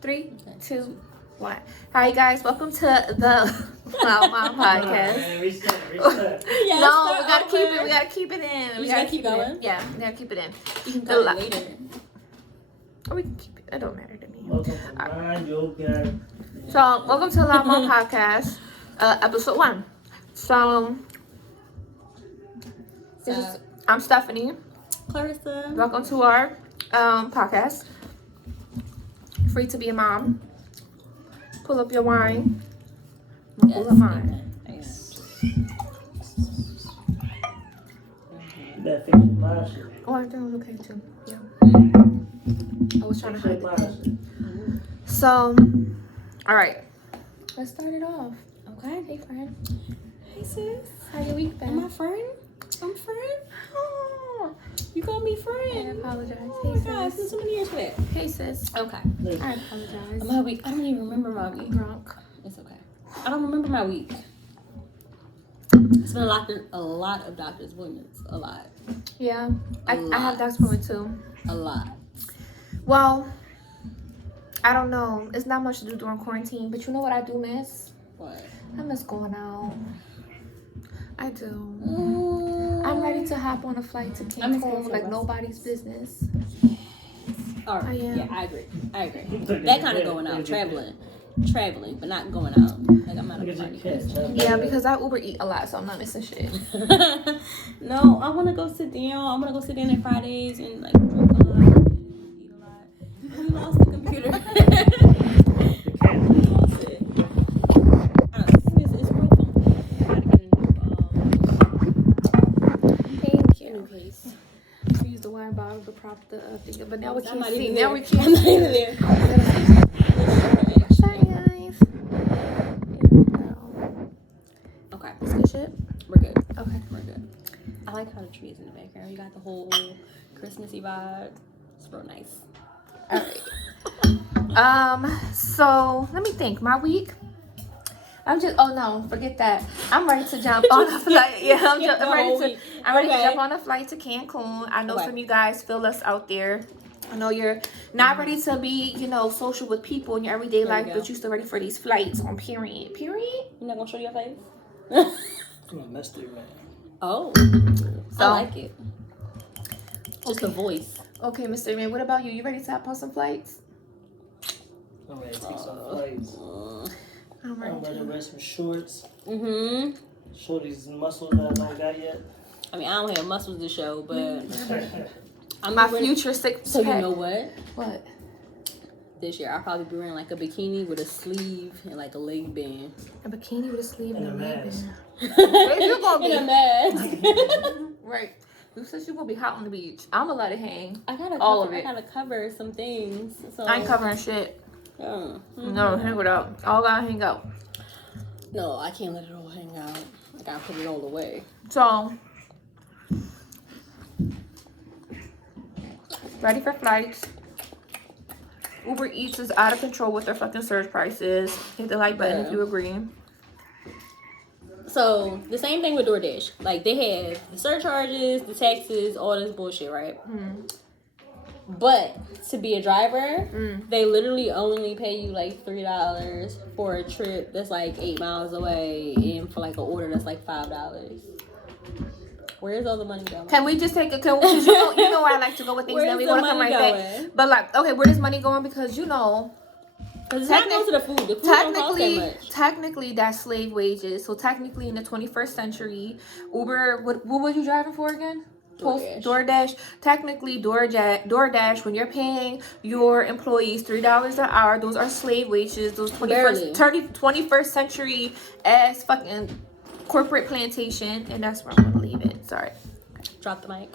3, 2, 1. Hi guys, welcome to the Loud Mom podcast. Man, reset. Yeah, no, we gotta keep it. We gotta keep it in. We gotta keep going. Yeah, we gotta keep it in. You can cut it later. Or we can keep it. It don't matter to me. Welcome to Mind Your Gap. So, welcome to the Loud Mom podcast, episode 1. So, I'm Stephanie. Clarissa. Welcome to our podcast. Free to be a mom. Pull up your wine. Pull up mine. That fix your mind shit. Oh, I'm doing okay too. Yeah. I was trying to Fix your hide it. mind shit. So, all right. Let's start it off. Okay. Hey, friend. Hey, sis. How your week been? Am I friend? I'm friend? Oh, you call me I friend. apologize. Oh Hey, my God, it's been sis. so many years for that. Hey, sis. Okay. I apologize. My week. I don't even remember my I'm week. drunk. It's okay. I don't remember my week. It's been a lot of doctor's appointments. A lot. Yeah. I have lot. doctor's appointment too. A lot. Well, I don't know. It's not much to do during quarantine, but you know what I do miss? What? I miss going out. I do. Ooh. I'm ready to hop on a flight to I miss Cancun going like to nobody's business. All right. I am. Yeah, I agree. That kind of going out, traveling, but not going out. Like I'm not a Look at party your person. catch. Yeah, because I Uber eat a lot, so I'm not missing shit. No, I want to go sit down. I want to go sit down on Fridays and like drink a lot and eat a lot. We lost the computer. The cat. We lost it. It's real fun. I gotta get Thank a new you. case. We used the wine bottle to prop the thing, but now we I'm can't not see. even Now there. we I'm can't not see. even there. Sorry, guys. Okay, It's good shit. we're good. Okay. We're good. I like how the tree is in the background. You got the whole Christmassy vibe. It's real nice. All right. So let me think. My week. Oh no, forget that. I'm ready to jump on a flight. Yeah, I'm ready to Okay. jump on a flight to Cancun. I know Okay. some of you guys feel us out there. I know you're not ready to be, social with people in your everyday There you life, go. but you're still ready for these flights on period. You're not gonna show your face? I'm a mystery man. Oh, So- I like it. Just the voice. Okay, Mr. Man, what about you? You ready to hop on some flights? I'm ready to take some flights. I'm I'm ready ready to to. wear some shorts. Mm-hmm. Show these muscles that I don't got yet. I mean, I don't have muscles to show, but I'm My ready- future six So you pack. know what? What? This year I'll probably be wearing like a bikini with a sleeve and like a leg band. A bikini with a sleeve And and a a mask. band. You gonna In be? a mask. Right. You said you gonna be hot on the beach. I'ma let it hang. I gotta All cover, of it. I gotta cover some things. So I ain't covering shit. Mhm. No, hang it out. All gotta hang out. No, I can't let it all hang out. I gotta put it all away. So, ready for flights. Uber Eats is out of control with their fucking surge prices. Hit the like button if Yeah. you agree. So the same thing with DoorDash. Like they have the surcharges, the taxes, all this bullshit, right? But to be a driver, they literally only pay you like $3 for a trip that's like 8 miles away, and for like an order that's like $5. Where's all the money going? Can we just take a because you know where I like to go with things, Where's then we the want to come money right back. going? But like, okay, where does money going? Because Because it's not going to the food. The food don't cost that much. technically that's slave wages. So technically in the 21st century, Uber, what was you driving for again? DoorDash. Technically, DoorDash, when you're paying your employees $3 an hour, those are slave wages. Those 21st century ass fucking corporate plantation, and that's where I'm gonna leave it. Sorry. Drop the mic.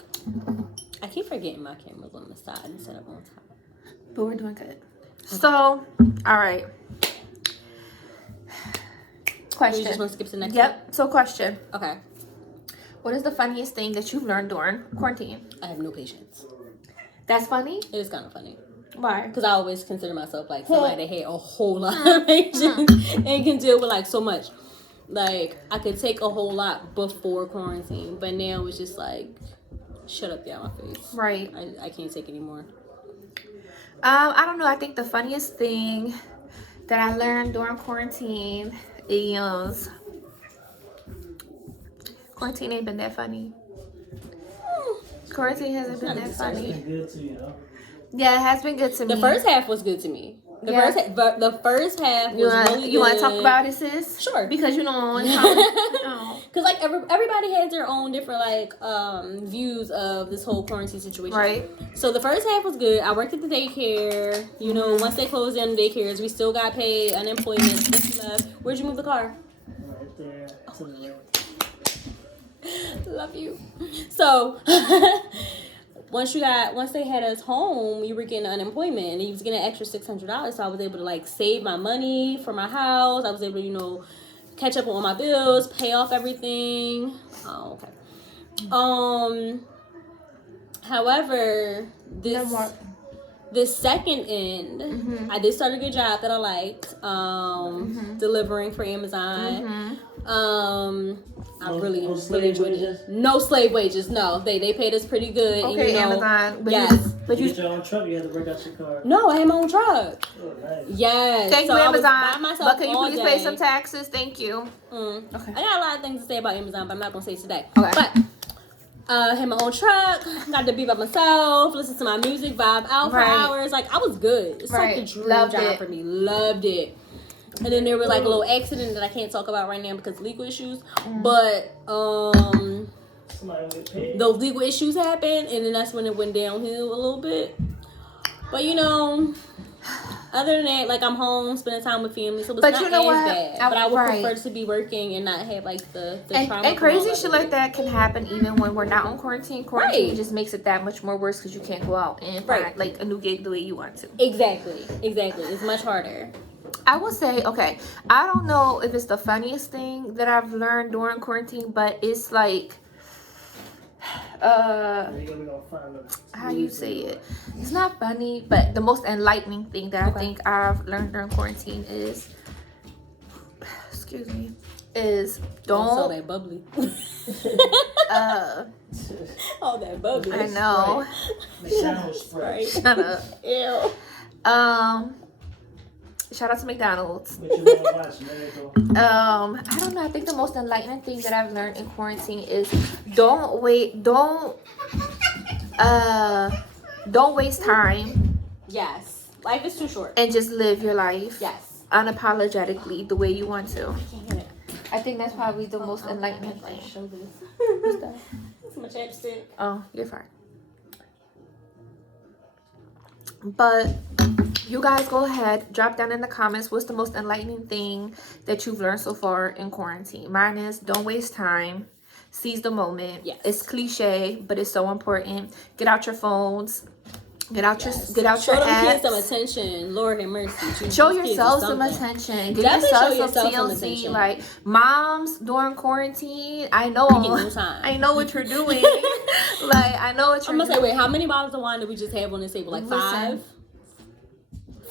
I keep forgetting my camera's on the side instead of on top. But we're doing good. So, all right. Question. You just want to skip to the next Yep. So, question. one? Okay. What is the funniest thing that you've learned during quarantine? I have no patience. That's funny? It is kind of funny. Why? Because I always consider myself like somebody that had a whole lot of patience and can deal with like so much. Like, I could take a whole lot before quarantine, but now it's just like, shut up, get out my face. Right. I can't take anymore. I don't know. I think the funniest thing that I learned during quarantine is quarantine ain't been that funny. Quarantine hasn't been that It's funny. been good to you, though. Yeah, it has been good to me. The first half was good to me. The first half was really good. You want to talk about it, sis? Sure. Because you know, because like everybody has their own different like views of this whole quarantine situation. Right. So the first half was good. I worked at the daycare. You know, once they closed down the daycares, we still got paid unemployment. Where'd you move the car? Right there to the right. Love you. So once they had us home, you were getting unemployment and you was getting an extra $600. So I was able to like save my money for my house. I was able to, you know, catch up on my bills, pay off everything. Oh, okay. However, this second end, I did start a good job that I liked. Delivering for Amazon. I really enjoyed it. No slave wages. No, they paid us pretty good. Okay, and, you know, Amazon. But yes. But you get your own truck. You had to work out your car. No, I had my own truck. Oh, nice. Yes. Thank you, I was by Amazon. myself But can you all please day. pay some taxes? Thank you. Okay. Okay. I got a lot of things to say about Amazon, but I'm not gonna say it today. Okay. But had my own truck, got to be by myself, listen to my music, vibe out for hours. Like I was good. It's like the dream job for me. Loved it. And then there was like a little accident that I can't talk about right now because of legal issues. But those legal issues happened, and then that's when it went downhill a little bit. But you know, other than that, like I'm home spending time with family, so it's not as bad. But I would prefer to be working and not have like the trauma. And crazy shit like that can happen even when we're not on quarantine. Quarantine just makes it that much more worse because you can't go out and find like a new gig the way you want to. Exactly. It's much harder. I will say, okay, I don't know if it's the funniest thing that I've learned during quarantine, but it's like, how you say it? It's not funny, but the most enlightening thing that I think I've learned during quarantine is, excuse me, is don't. All that bubbly. All that bubbly. I know. Sprite. Shut up. Ew. Shout out to McDonald's. What you wanna watch, Miracle? I don't know. I think the most enlightening thing that I've learned in quarantine is don't waste time. Yes. Life is too short. And just live your life. Yes. Unapologetically the way you want to. I can't get it. I think that's probably the most enlightening thing. Show this. What's that? It's my chapstick. Oh, you're fine. But you guys go ahead, drop down in the comments what's the most enlightening thing that you've learned so far in quarantine. Mine is don't waste time, seize the moment. Yes. It's cliche, but it's so important. Get out your phones, get out Show your them apps. kids some attention. Lord have mercy. Show yourself some attention. Give yourself some TLC. Like moms during quarantine, I know what you're doing. Like I know what you're doing. I'm gonna say, wait, how many bottles of wine did we just have on this table? Like 5?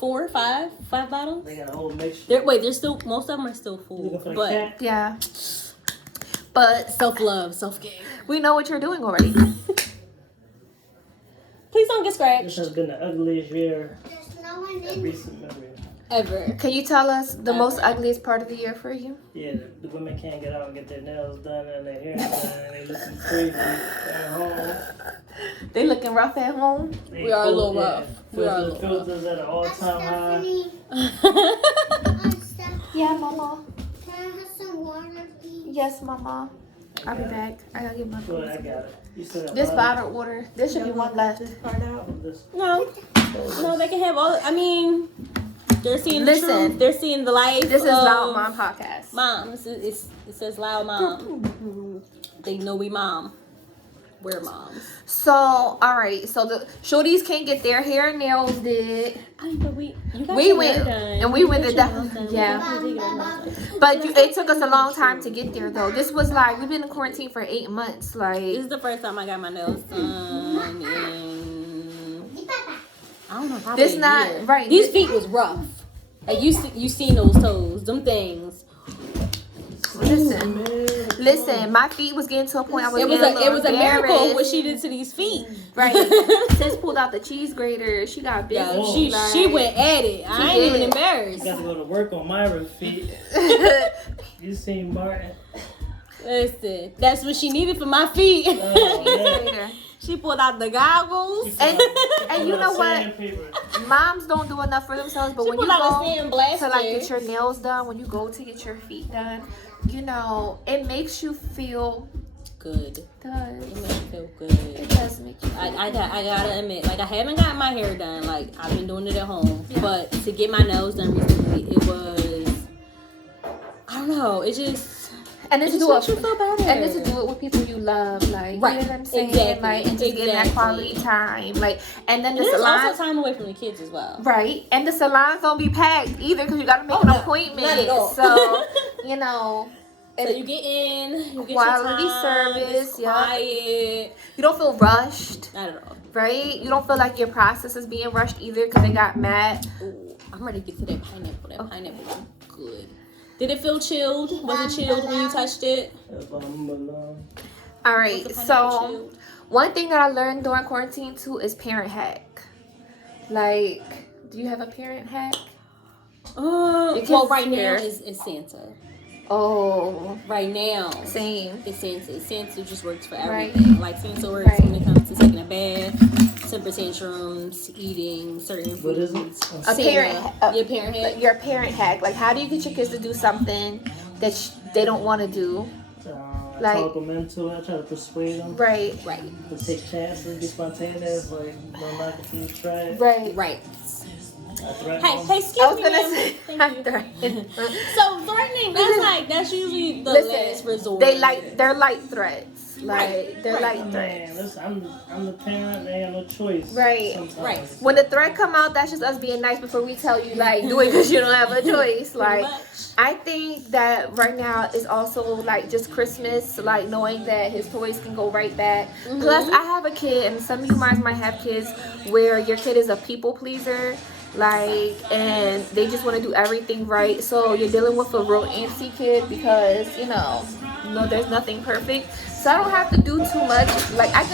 4, 5 bottles? They got a whole mixture. There's still, most of them are still full. But yeah. But self-love, self-care. We know what you're doing already. Please don't get scratched. This has been the ugliest year There's no one in recent memory. Ever. Can you tell us the most ugliest part of the year for you? Yeah, the women can't get out and get their nails done and their hair done and they looking crazy at home. They looking rough at home? We are a little rough. We are a little rough. Filters at an all-time high. Stephanie, Yeah, mama. can I have some water, please? Yes, mama. I'll be back. I gotta get my Good, I food. got it. You still got This bottle? bottled water. There should be one left. No, they can have all. I mean, they're seeing the Listen. truth. They're seeing the life. This is of Loud Mom Podcast. Moms. It says Loud Mom. They know we mom. We're moms. So, alright. So, the shorties can't get their hair and nails did. But you got We your went. hair done. And we went to You got that. your nails done. Yeah. We can take it outside. But it took us a long time to get there, though. This was like, we've been in quarantine for 8 months. This Like, is the first time I got my nails done in, I don't know, probably this a not, year. right. These feet was rough. Like you seen those toes, them things. Listen. Listen, my feet was getting to a point I was It was a miracle embarrassed. what she did to these feet. Right. Sis pulled out the cheese grater. She got busy. Yeah, she went at it. I ain't even embarrassed. You got to go to work on Myra's feet. You seen Martin? Listen, that's what she needed for my feet. Oh, yeah. She pulled out the goggles. And you know what? Moms don't do enough for themselves, but She when you pulled out go a sandblaster. to like get your nails done, when you go to get your feet done, you know, it makes you feel good. It does. It makes you feel good. It does make you feel I gotta admit, like I haven't gotten my hair done. Like I've been doing it at home, but to get my nails done recently, it was, I don't know, it just. And then It to just do makes you feel better. And then to do it with people you love, like, Right. you know what I'm saying? Exactly. Like, and just getting that quality time. Like, and then the And there's salon. also time away from the kids as well. Right. And the salons don't be packed either because you got to make an appointment. not at all. So, you know. So you get in, you get Quality your time, service, it's yeah. quiet. You don't feel rushed, Not at all. right? You don't feel like your process is being rushed either because they got mad. Ooh, I'm ready to get to that pineapple. That pineapple is good. Did it feel chilled? Was it chilled when you touched it? All right. Was the pineapple So, chilled? one thing that I learned during quarantine too is parent hack. Like, do you have a parent hack? Well, kids right now here. is Santa. Oh, Right now, same. it's Santa. Santa just works for Right. everything. Like Santa works Right. when it comes to taking a bath, temper tantrums, eating certain What is it? foods. A parent, Your parent hack. your parent hack. Like, how do you get your kids to do something that they don't want to do? I Like- talk them into it. I try to persuade them Right. Right. to take chances, be spontaneous, like don't knock it till you try it. Right. Right. I threaten Hey, them. hey, I excuse was me, gonna ma'am. say. Thank you. So threatening, that's usually the last resort. They're light threats. Like they're Right. light Man, threats. listen, I'm the parent. They have no choice. Right. Sometimes. Right. When the threat come out, that's just us being nice before we tell you like do it because you don't have a choice. Pretty Like much. I think that right now is also like just Christmas, like knowing that his toys can go right back. Mm-hmm. Plus, I have a kid, and some of you guys might have kids where your kid is a people pleaser. Like, and they just want to do everything right. So you're dealing with a real antsy kid because, you know, there's nothing perfect. So I don't have to do too much. Like, I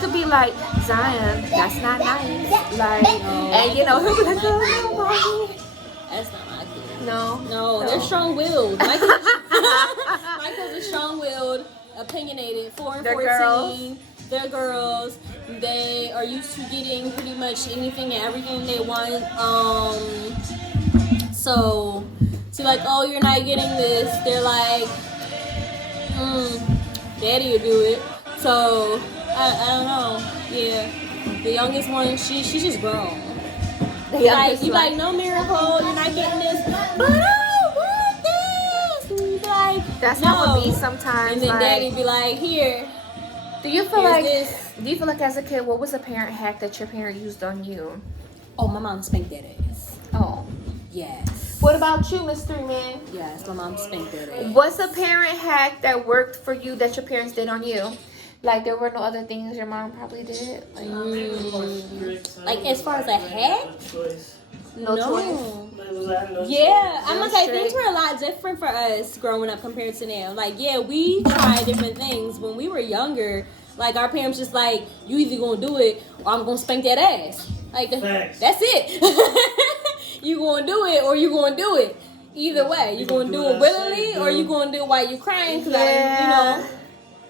could be like, Zion, that's not nice. Like, and you know, he'll be like, oh, no, mommy. That's not my kid. No. They're strong-willed. Michael's is strong-willed, opinionated, 4 and They're 14. girls. They're girls. They are used to getting pretty much anything and everything they want. So like, oh, you're not getting this. They're like, Daddy will do it. So I don't know. Yeah, the youngest one, she's just grown. You like, no miracle, you're not getting this, but I want this. And you be like, that's no. how it be sometimes. And then like, Daddy be like, here. do you feel here's like this. do you feel like as a kid, what was a parent hack that your parent used on you? Oh, my mom spanked that ass. Oh. Yes. What about you, Miss Three Man? Yes, my mom spanked that ass. What's a parent hack that worked for you that your parents did on you? Like there were no other things your mom probably did. Like as far as a hack? No No. Yeah, I'm gonna say things were a lot different for us growing up compared to now. Like, yeah, we tried different things when we were younger. Like our parents just like, you either gonna do it or I'm gonna spank that ass. Like Facts. that's it. You gonna do it or you gonna do it. Either way, you gonna do it willingly or you gonna do it while you crying. Cause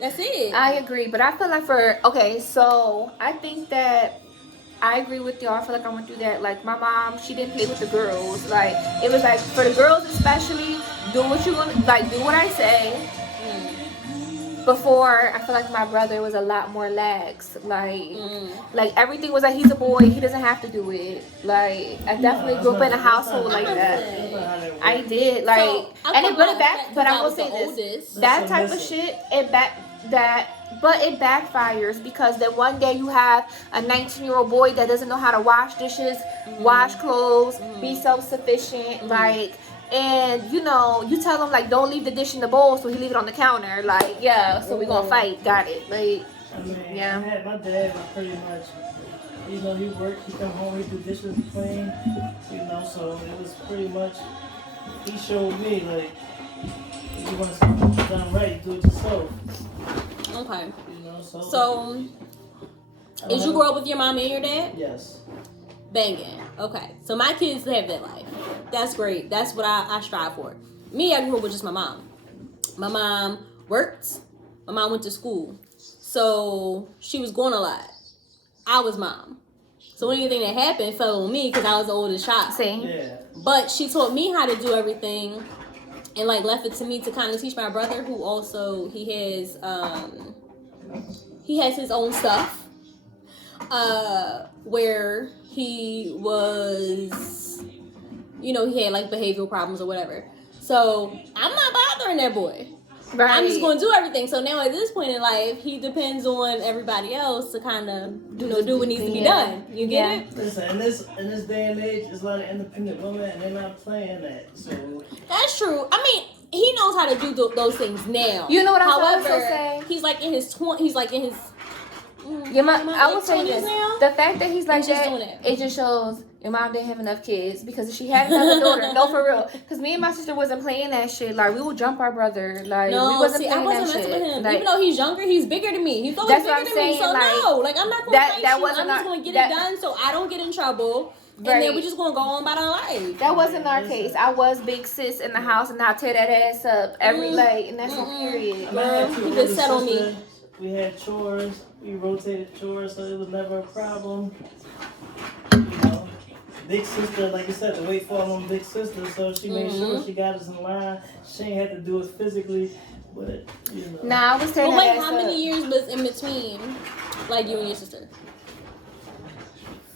that's it. I agree, but I feel like so I think that I agree with y'all. I feel like I went through that. Like my mom, she didn't play with the girls. Like it was like for the girls especially, do what you want. Like do what I say. Before, I feel like my brother was a lot more lax. Like everything was like he's a boy, he doesn't have to do it. Like I definitely grew up in a household like that. I did like, So, and it brought it back. But I will say this: oldest. that type of shit, but it backfires because then one day you have a 19-year-old boy that doesn't know how to wash dishes, wash clothes, be self-sufficient, like. And you know, you tell him like don't leave the dish in the bowl, so he leave it on the counter. Like, yeah, so we gonna fight. Got it. Like, I mean, yeah. I had my dad was pretty much, you know, he worked, he come home, he do dishes clean, you know, so it was pretty much, he showed me like, If you want something done right, do it yourself. Okay. You know, So, did you grow up with your mom and your dad? Yes. Banging. Okay. So my kids have that life. That's great. That's what I strive for. Me, I grew up with just my mom. My mom worked. My mom went to school. So she was going a lot. I was mom. So anything that happened fell on me because I was the oldest child. Same. Yeah. But she taught me how to do everything and like left it to me to kind of teach my brother, who also he has his own stuff. Where he was, he had like behavioral problems or whatever. So I'm not bothering that boy. Right. I'm just going to do everything. So now at this point in life, he depends on everybody else to kind of, do what needs to be done. You get it? Listen, in this day and age, there's a lot of independent women, and they're not playing that. So That's true. I mean, he knows how to do those things now. You know what I However, also say? he's like in his 20s. He's like in his. I would say this: now? the fact that he's like He's just that, doing it. it just shows your mom didn't have enough kids. Because if she had another daughter, no, for real. Because me and my sister wasn't playing that shit. Like we would jump our brother. Like we wasn't playing I wasn't that messing shit. with him. Like, Even though he's younger, he's bigger than me. He's always That's bigger what I'm than saying, me. So like, I'm not going to fight you. wasn't I'm just going to get it done so I don't get in trouble. And Right. then we're just going to go on about our life. that wasn't our case. I was big sis in the house, and I tear that ass up every night, and that's on period. I mean, I had two You older can settle me. sisters. We had chores. We rotated chores, so it was never a problem. You know, big sister, like you said, the weight fall on big sister, so she made sure she got us in line. She ain't had to do it physically, but Nah, I was tearing But that wait, ass how up. many years was in between, like, you and your sister?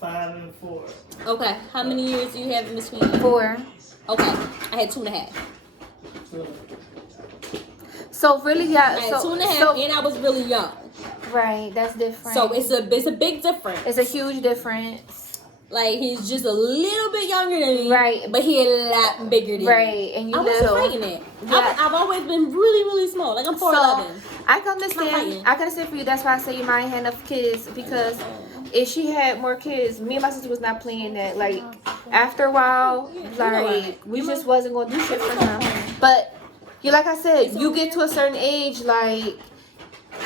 5 and 4. Okay. How many years do you have in between? 4. Okay. I had 2.5. So, So really, yeah. I had So 2.5, and I was really young. right, that's different. So it's a big difference. It's a huge difference. Like, he's just a little bit younger than me. Right. But he a lot bigger than me. Right, and you I wasn't little. fighting it. Yeah. I've always been really, really small. Like, I'm 4'11". I can understand. fighting. I can understand for you. That's why I say you might have enough kids, because if she had more kids, me and my sister was not playing that. Like after a while, like we just wasn't gonna do shit for him. But you, like I said, you get to a certain age, like,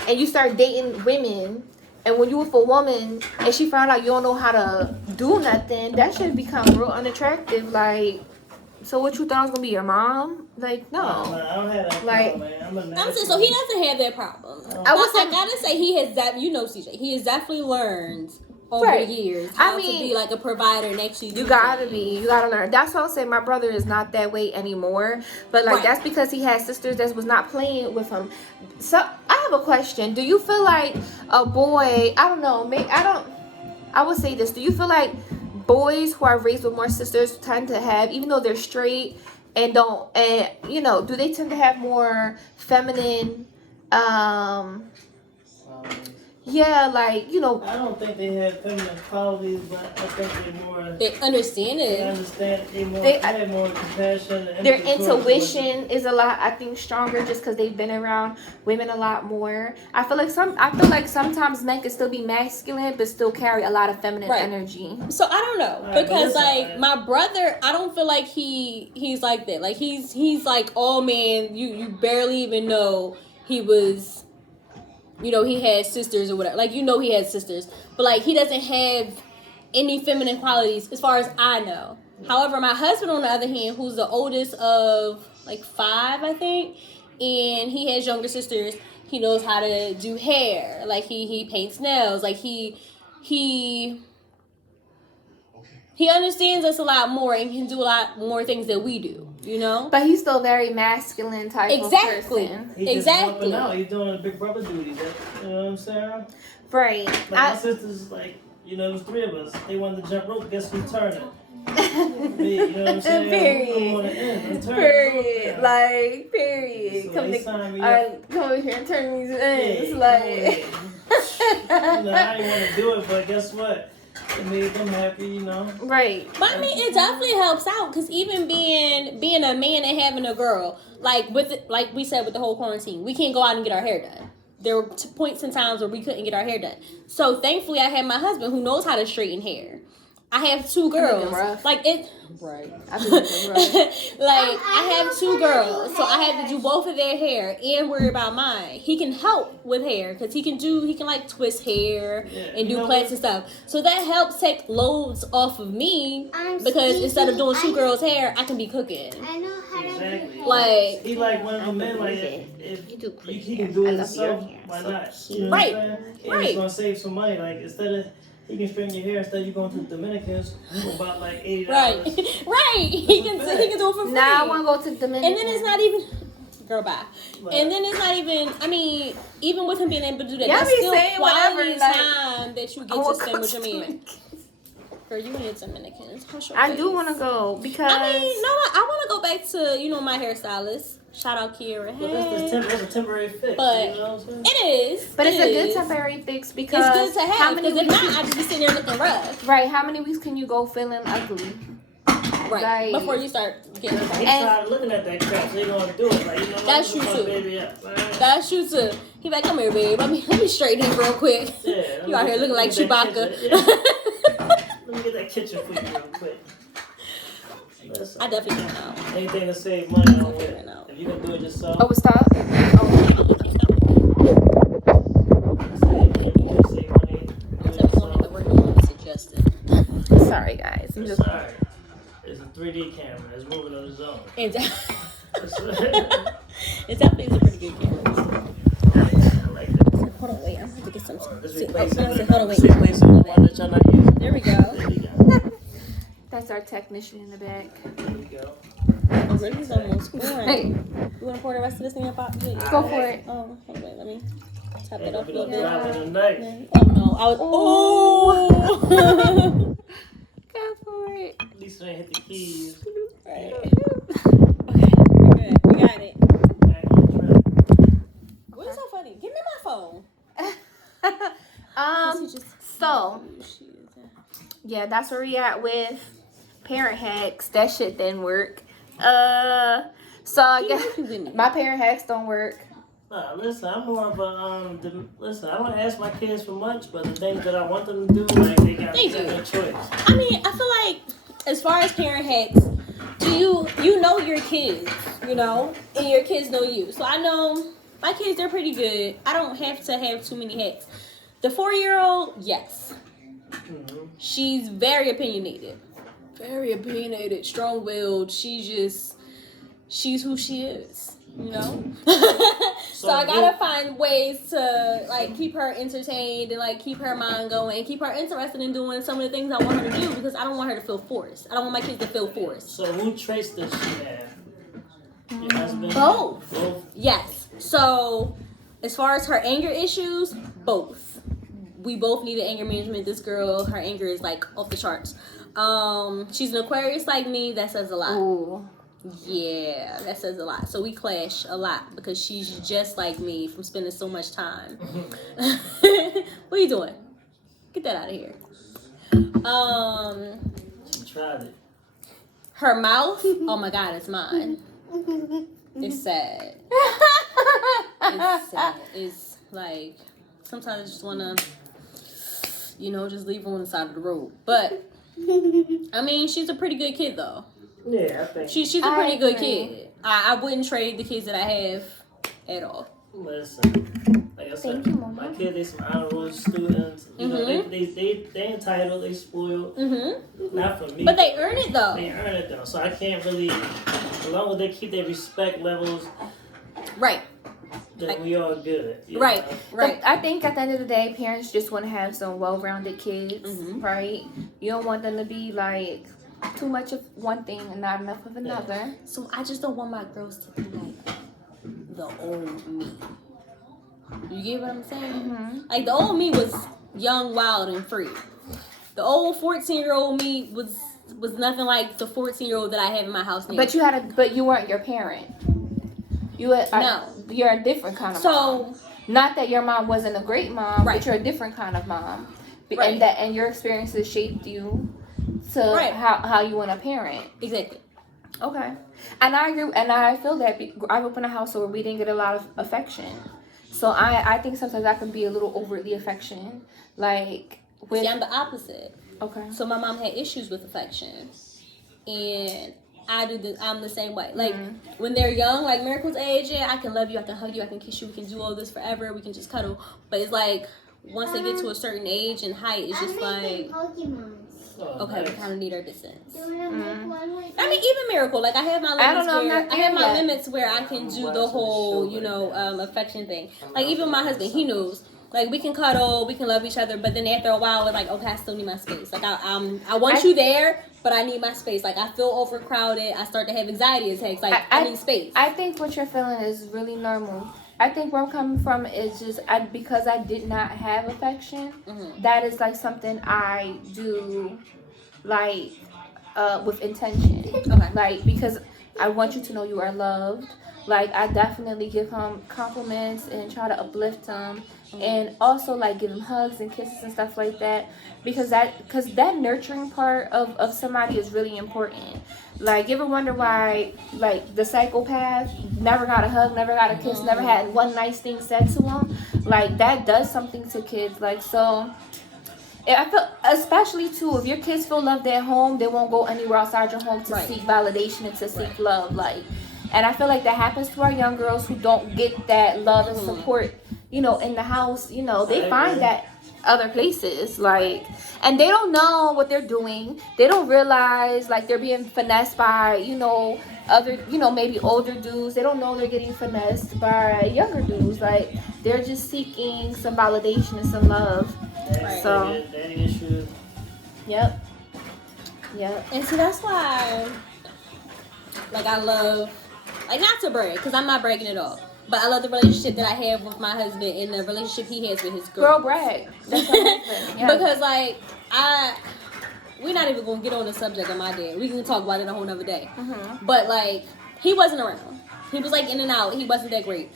and you start dating women. And when you with a woman and she found out you don't know how to do nothing, that should become real unattractive. Like, so what you thought I was gonna be your mom? Like, no. I don't have that Like, problem, man. I'm saying, so he doesn't have that problem. I would I say, gotta say, he has that. CJ, he has definitely learned over Right. the years I how mean, to be like a provider and actually. you gotta be. You gotta learn. That's what I'm saying. My brother is not that way anymore. But like, Right. that's because he had sisters that was not playing with him. So I have a question. Do you feel like a boy? I don't know. I would say this. Do you feel like boys who are raised with more sisters tend to have, even though they're straight and do they tend to have more feminine? Yeah, like, I don't think they have feminine qualities, but I think they're more. They understand They it. understand. They have more compassion. And their empathy towards intuition is a lot, I think, stronger just because they've been around women a lot more. I feel like sometimes men can still be masculine but still carry a lot of feminine Right. energy. So I don't know, Alright, because but listen, like my brother, I don't feel like he's like that. Like he's like, oh man, you barely even know he was. He had sisters or whatever. Like, he had sisters. But, like, he doesn't have any feminine qualities as far as I know. However, my husband, on the other hand, who's the oldest of, like, 5, I think, and he has younger sisters, he knows how to do hair. Like, he paints nails. Like, he understands us a lot more and can do a lot more things than we do, But he's still very masculine type Exactly. of person. He's just Exactly. helping out. He's doing the big brother duty. You know what I'm saying? Right. Like my sisters, like, it was 3 of us. They wanted to jump rope. Guess who turned it? Me, you know what I'm saying? Period. I'm on the end. I'm turning Period. the Like, period. So Come they signed me up. come over here and turn these ends. Yeah, Like, I didn't want to do it, but guess what? It made them happy, right. But I mean, it definitely helps out, because even being a man and having a girl, like we said with the whole quarantine, we can't go out and get our hair done. There were points in times where we couldn't get our hair done. So thankfully, I had my husband who knows how to straighten hair. I have 2 looking girls. rough. Like it. Right. I be looking rough. Like I have 2 girls, so I have to do both of their hair and worry about mine. He can help with hair because he can like twist hair and do plaits and stuff. So that helps take loads off of me because instead of doing 2 girls' hair, I can be cooking. I know how to Exactly. do Like He like one of the men like if he can do it himself, why not? You know Right. what I'm saying? And Right. it's gonna save some money. Like instead of he can straighten your hair instead of you going to the Dominicans for about like $80. right, right. He can do it for free. Now I want to go to the Dominican. And then it's not even. Girl, bye. And then it's not even. I mean, even with him being able to do that, Y'all that's be still saying quality whatever, like, time that you I get to wanna spend go with your to man. Girl, you need Dominicans. Hush your I face. do want to go because I mean, no, I want to go back to my hairstylist. Shout out Kiera. But that's a temporary fix. But you know what I'm saying? it is. but it's it a good is. temporary fix because It's good to how have many because if weeks? not, I just be sitting there looking rough. Right, how many weeks can you go feeling ugly? Right. Like- Before you start getting He it. tried looking at that crap, so he gonna do it. Like you know what? That's Let me true, fuck too. Baby up. Right? That's you too. He like, come here, babe. Let me straighten him real quick. Yeah, You out here looking like let me get Chewbacca. that kitchen. Yeah. Let me get that kitchen for you real quick. Listen, I definitely don't know. anything to save money on figure it. it out. If you can do it yourself, Oh, stop. Oh, save money. Do it yourself. Suggested. sorry guys. I'm It's just alright. It's a 3D camera. It's moving on its own. It It's- definitely is a pretty good camera. I like it. Hold on, wait. I'm going to get some. Just See, replace hold it. on, wait. Just replace it with one that y'all not using. There we go. There you go. that's our technician in the back. There you go. Oh, Brittany's almost gone. Hey, You want to pour the rest of this thing up? Yeah. go for it. Oh, hold on, wait. Let me top Ain't it off gonna a be no little bit. dropping tonight. Oh, no. I was. Oh! Go for it. At least I ain't hit the keys. Right. Okay, we're good. We got it. Back on track. What is so funny? Give me my phone. So yeah, that's where we at with parent hacks. That shit didn't work. So I guess my parent hacks don't work. Nah, listen, I'm more of a listen, I don't ask my kids for much, but the things that I want them to do, like they got They do. their choice. I mean, I feel like as far as parent hacks, you know your kids, you know, and your kids know you. So I know my kids, they're pretty good. I don't have to have too many hacks. The 4-year-old, yes. Mm-hmm. She's very opinionated. Very opinionated, strong-willed. She's who she is, you know? So I gotta find ways to, like, keep her entertained and, like, keep her mind going and keep her interested in doing some of the things I want her to do because I don't want her to feel forced. I don't want my kids to feel forced. So who traits does she have? Your husband? Both. Both? Yes. So as far as her anger issues, both. We both need anger management. This girl, her anger is, like, off the charts. She's an Aquarius like me. That says a lot. Ooh. Yeah, that says a lot. So we clash a lot because she's just like me from spending so much time. What are you doing? Get that out of here. She tried it. Her mouth, oh my God, it's mine. It's sad. It's sad. It's like, sometimes I just want to, just leave her on the side of the road. But, I mean, she's a pretty good kid, though. Yeah, I think. She's a pretty good kid. I wouldn't trade the kids that I have at all. Listen, like I said, Thank you, Mama. my kids, they some honor roll students. You know, they entitled, they spoiled. Mm-hmm. Not for me. But they earn it, though. They earn it though, so I can't really. As long as they keep their respect levels, Right. then we all good. You Right. know? Right. I think at the end of the day, parents just want to have some well-rounded kids, Mhm. right? You don't want them to be like too much of one thing and not enough of another. So I just don't want my girls to be like the old me. You get what I'm saying? Mm-hmm. Like the old me was young, wild, and free. The old 14-year-old me was nothing like the 14-year-old that I have in my house now. But you weren't your parent. You're a different kind of mom. Not that your mom wasn't a great mom, Right. but you're a different kind of mom. Right. And your experiences shaped you to how you want to parent. Exactly. Okay. And I agree, and I feel that I grew up in a household where we didn't get a lot of affection. So I think sometimes I can be a little overtly affectionate. Like with See, I'm the opposite. Okay. So my mom had issues with affection, and I'm the same way. Like when they're young, like Miracle's age, yeah, I can love you, I can hug you, I can kiss you, we can do all this forever, we can just cuddle. But it's like once they get to a certain age and height, it's just like Pokemons. okay, we kind of need our distance. Do you wanna make one with I mean, even Miracle, like I have my limits I don't know, I'm where not I there have my yet. limits where I can do the whole, affection thing. Like even my husband, he knows. Like we can cuddle, we can love each other, but then after a while, it's like, okay, I still need my space. Like I want you there, but I need my space. Like I feel overcrowded. I start to have anxiety attacks. Like I need space. I think what you're feeling is really normal. I think where I'm coming from is just because I did not have affection. That is like something I do, like with intention. Okay. Like because I want you to know you are loved. Like I definitely give him compliments and try to uplift him, and also like give him hugs and kisses and stuff like that, because that nurturing part of somebody is really important. Like you ever wonder why like the psychopath never got a hug, never got a kiss, never had one nice thing said to him? Like that does something to kids. Like so. I feel, especially too, if your kids feel loved at home, they won't go anywhere outside your home to seek validation and to seek love. Like, and I feel like that happens to our young girls who don't get that love and support, in the house. They find that other places, like, and they don't know what they're doing. They don't realize like they're being finessed by, other, maybe older dudes. They don't know they're getting finessed by younger dudes. Like, they're just seeking some validation and some love. So, daddy issues. Yep. And see, that's why, like, I love, like, not to brag, because I'm not bragging at all, but I love the relationship that I have with my husband and the relationship he has with his girl. Girl brag. That's her husband. Yeah. Because, like, we're not even going to get on the subject of my dad. We can talk about it a whole nother day. But, like, he wasn't around. He was, like, in and out. He wasn't that great.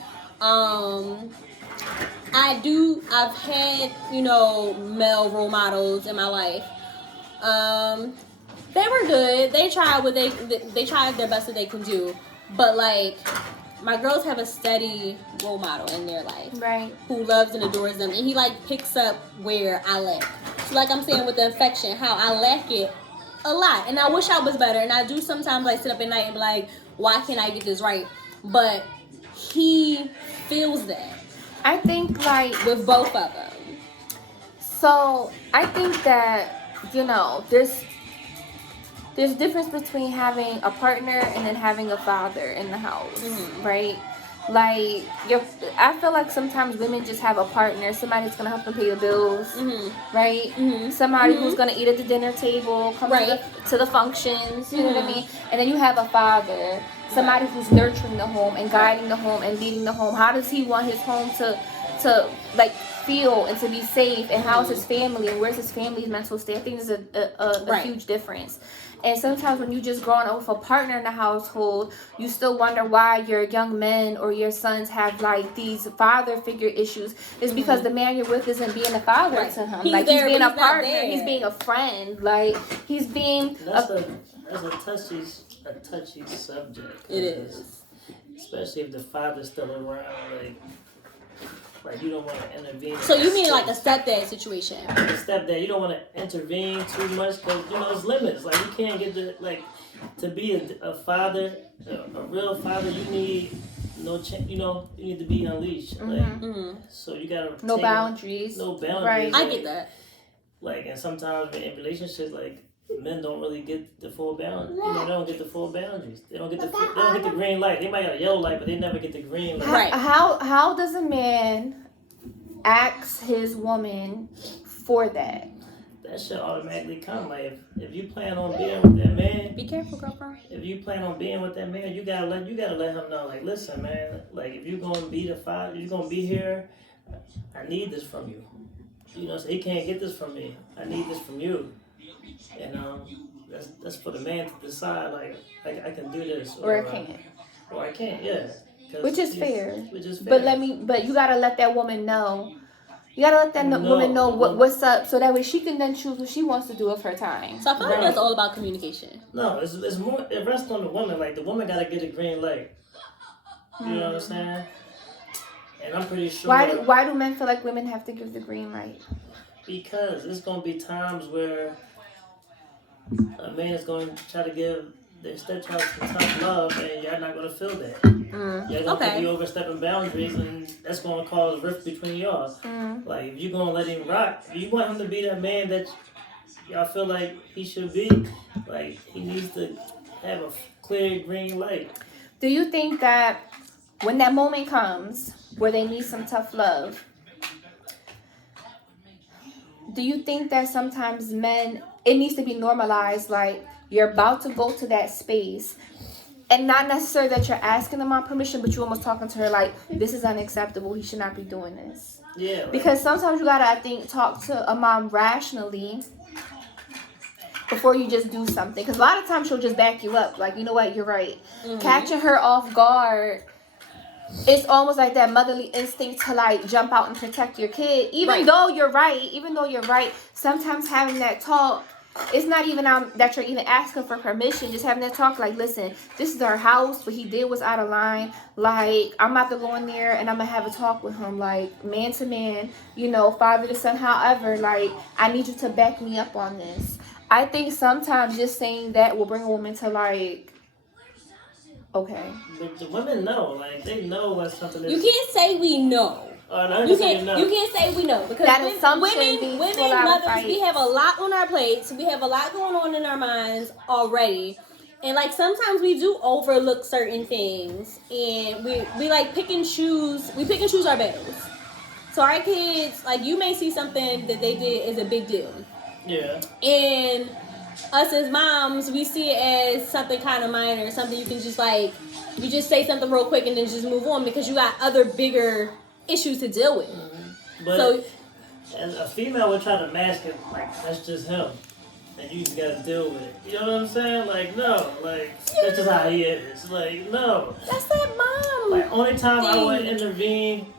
I've had, male role models in my life. They were good. They tried they tried their best that they can do. But like my girls have a steady role model in their life. Right. Who loves and adores them. And he like picks up where I lack. So like I'm saying with the affection, how I lack it a lot. And I wish I was better. And I do sometimes like sit up at night and be like, why can't I get this right? But he feels that. I think like with both of them. So I think that there's difference between having a partner and then having a father in the house, right? Like I feel like sometimes women just have a partner, somebody that's gonna help them pay the bills, right? Somebody who's gonna eat at the dinner table, come to the functions, you know what I mean? And then you have a father. Somebody who's nurturing the home and guiding the home and leading the home. How does he want his home to like feel and to be safe? And how's his family and where's his family's mental state? I think there's a huge difference. And sometimes when you just growing up with a partner in the household, you still wonder why your young men or your sons have like these father figure issues. It's because the man you're with isn't being a father to him. He's being a partner. He's being a friend. Like he's being. That's a touchy subject. It is. Especially if the father's still around, like you don't want to intervene. So you mean like a stepdad situation? A stepdad, you don't want to intervene too much because there's limits. Like you can't get to be a father, a real father. You need you need to be unleashed. So you gotta no boundaries. No boundaries. Right. I get that. Like and sometimes in relationships, like men don't really get the full boundaries. They don't get the full boundaries. They don't get the green light. They might get a yellow light, but they never get the green light. Right. How does a man ask his woman for that? That should automatically come. Like if you plan on being with that man, be careful, girlfriend. If you plan on being with that man, you gotta let him know. Like, listen, man. Like if you're gonna be the father, you're gonna be here. I need this from you. So he can't get this from me. I need this from you. And that's for the man to decide. Like I can do this, or I can't, or I can't. Yeah, which is fair. But you gotta let that woman know. You gotta let that woman know what's up, so that way she can then choose what she wants to do with her time. So I feel like that's all about communication. No, it's more. It rests on the woman. Like the woman gotta get a green light. You know what I'm saying? And I'm pretty sure. Why do men feel like women have to give the green light? Because it's gonna be times where a man is going to try to give their stepchild some tough love, and you're not going to feel that. You're going to be overstepping boundaries, and that's going to cause a rift between y'all. Like, if you're going to let him rock, if you want him to be that man that y'all feel like he should be, like, he needs to have a clear green light. Do you think that when that moment comes where they need some tough love, do you think that sometimes men, it needs to be normalized, like you're about to go to that space and not necessarily that you're asking them on permission, but you're almost talking to her like, this is unacceptable, he should not be doing this. Yeah. Like, because sometimes you gotta, I think, talk to a mom rationally before you just do something. Because a lot of times she'll just back you up. Like, you know what, you're right. Catching her off guard, it's almost like that motherly instinct to like jump out and protect your kid. Even though you're right, sometimes having that talk, it's not even that you're even asking for permission. Just having that talk like, listen, this is our house. What he did was out of line. Like, I'm about to go in there and I'm going to have a talk with him. Like, man to man, you know, father to son. However, like, I need you to back me up on this. I think sometimes just saying that will bring a woman to like, okay. But the women know, like, they know when something is. You can't say we know. No, you can't say we know, because that women, mothers, we have a lot on our plates. We have a lot going on in our minds already, and like sometimes we do overlook certain things, and we like pick and choose. We pick and choose our battles. So our kids, like, you may see something that they did as a big deal. Yeah. And us as moms, we see it as something kind of minor, something you can just like, you just say something real quick and then just move on because you got other bigger issues to deal with. But so, as a female would try to mask it, like, that's just him, and you just gotta deal with it. You know what I'm saying? Like, no, like, that's just how he is. Like, no. That's that mom. Like, only time I would intervene.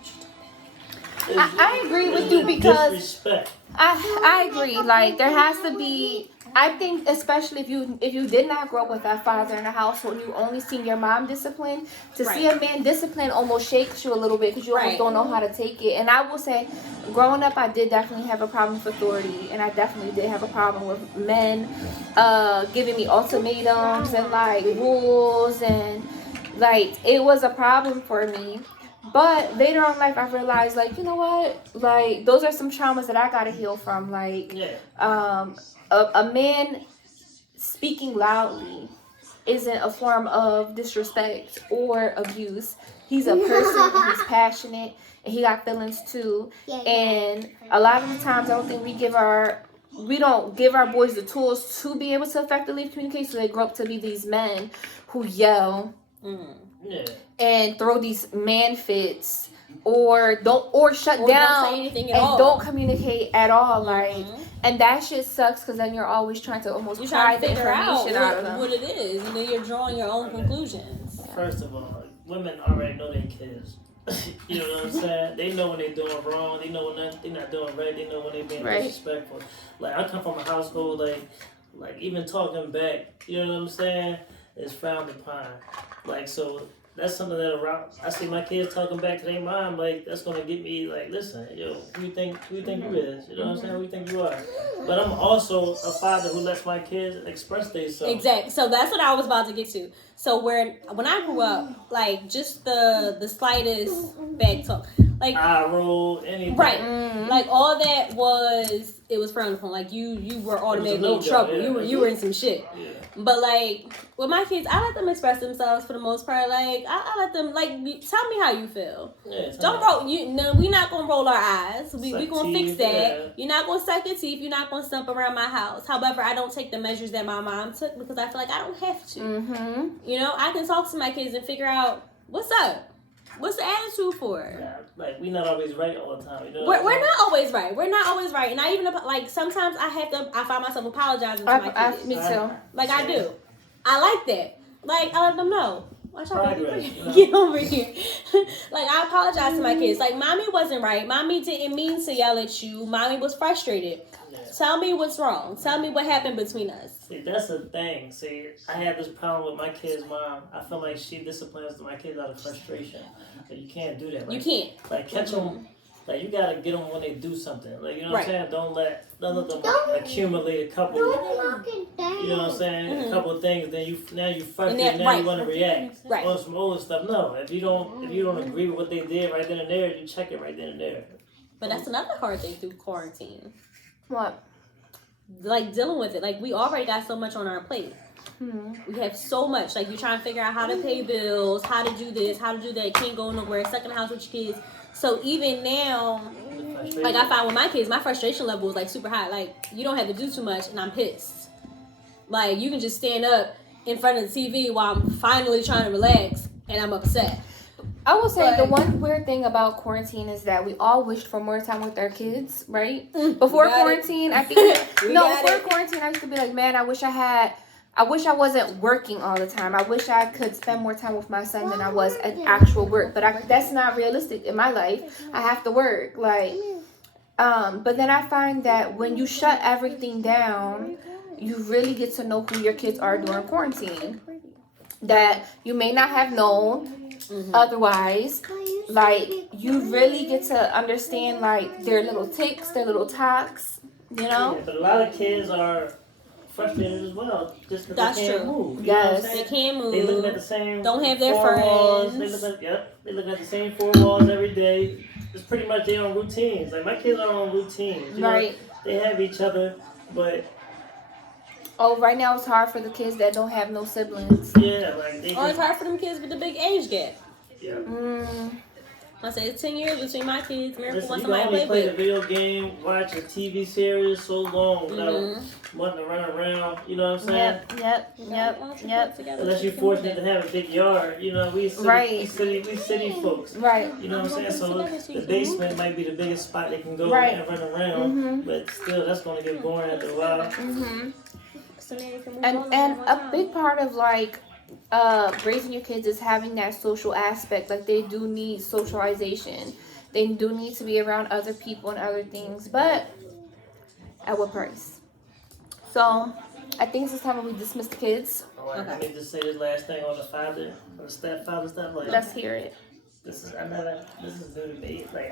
I agree with you because disrespect. I agree. Like, there has to be. I think especially if you did not grow up with that father in the household and you only seen your mom discipline, to see a man discipline almost shakes you a little bit because you almost don't know how to take it. And I will say, growing up, I did definitely have a problem with authority, and I definitely did have a problem with men giving me ultimatums and like rules, and like it was a problem for me. But later on in life, I realized, like, you know what? Like, those are some traumas that I gotta heal from. Like, a man speaking loudly isn't a form of disrespect or abuse. He's a person, and he's passionate, and he got feelings too. And a lot of the times, I don't think we don't give our boys the tools to be able to effectively communicate, so they grow up to be these men who yell. And throw these man fits, or shut down, don't say anything at all. Don't communicate at all. Like, and that shit sucks because then you're always trying to almost pry the information out of them. What it is, and then you're drawing your own conclusions. First of all, women already know their kids. You know what I'm saying? They know when they're doing wrong. They know when they're not doing right. They know when they're being disrespectful. Like, I come from a household like even talking back, you know what I'm saying, is frowned upon. Like, so that's something that I see my kids talking back to their mom, like, that's gonna get me like, listen, yo, who you think you is? You know what I'm saying? Who you think you are? But I'm also a father who lets my kids express themselves. Exactly. So that's what I was about to get to. So when I grew up, like, just the slightest back talk, like I roll anything. Right. Like, all that was frowned upon. Like, you were automatically in trouble. Yeah, you were in some shit. Yeah. But like with my kids, I let them express themselves for the most part. Like, I let them, like, tell me how you feel. Yeah, don't roll. We're not gonna roll our eyes. We gonna fix that. Yeah. You're not gonna suck your teeth. You're not gonna stump around my house. However, I don't take the measures that my mom took because I feel like I don't have to. You know, I can talk to my kids and figure out what's up. What's the attitude for? Yeah, like, we're not always right all the time. You know we're not always right. We're not always right. And I even, like, sometimes I find myself apologizing to my kids. Me too. Like, I do. I like that. Like, I let them know. Watch out, baby. Get over here. Like, I apologize to my kids. Like, mommy wasn't right. Mommy didn't mean to yell at you. Mommy was frustrated. Yeah. Tell me what's wrong. Tell me what happened between us. See, that's the thing. See, I had this problem with my kid's mom. I feel like she disciplines my kids out of frustration. But you can't do that. Like, you can't. Like, catch them Like, you gotta get them when they do something. Like, you know what Right. I'm saying? Don't let them accumulate a couple. Walking down. You know what I'm saying? A couple of things. Then you frustrated. then- Now right. you want to react Right. on some older stuff. No, if you don't agree with what they did right then and there, you check it right then and there. But that's another hard thing through quarantine. What? Like dealing with it. Like we already got so much on our plate. We have so much. Like you're trying to figure out how to pay bills, how to do this, how to do that. Can't go nowhere. Stuck in the house with your kids. So even now, like I find with my kids, my frustration level is like super high. Like you don't have to do too much, and I'm pissed. Like you can just stand up in front of the TV while I'm finally trying to relax, and I'm upset. I will say the But- one weird thing about quarantine is that we all wished for more time with our kids, right? Before we got quarantine, I think We no, got before it. quarantine, I used to be like, man, I wish I wasn't working all the time. I wish I could spend more time with my son than I was at actual work. But that's not realistic in my life. I have to work, like. But then I find that when you shut everything down, you really get to know who your kids are during quarantine. That you may not have known otherwise. Like you really get to understand like their little ticks, their little talks. You know. Yeah, but a lot of kids are frustrated as well, just because That's they can't true. move. You know what I'm Yes. They saying? can't move. They look at the same. Don't have their four walls. friends. They look at the same four walls every day. It's pretty much their own routines. Like my kids are on routines. You know? Right. They have each other, but Oh, right now it's hard for the kids that don't have no siblings. yeah, like they Or it's just, hard for them kids with the big age gap. yeah. I say it's 10 years between my kids. Miracle Listen, wants you can somebody to only play play the with. video game, watch a TV series so long without wanting to run around. You know what I'm saying? Yep. Unless you're fortunate to have a big yard, you know, we city, Right. we city folks. Right. You know what I'm saying? So the basement might be the biggest spot they can go Right. and run around, but still, that's going to get boring after a while. And a big part of like raising your kids is having that social aspect. Like they do need socialization. They do need to be around other people and other things, but at what price? So I think it's time that we dismiss the kids. All right, let me just say this last thing on the stepfather stuff. Like, Let's hear it. this is new to me. Like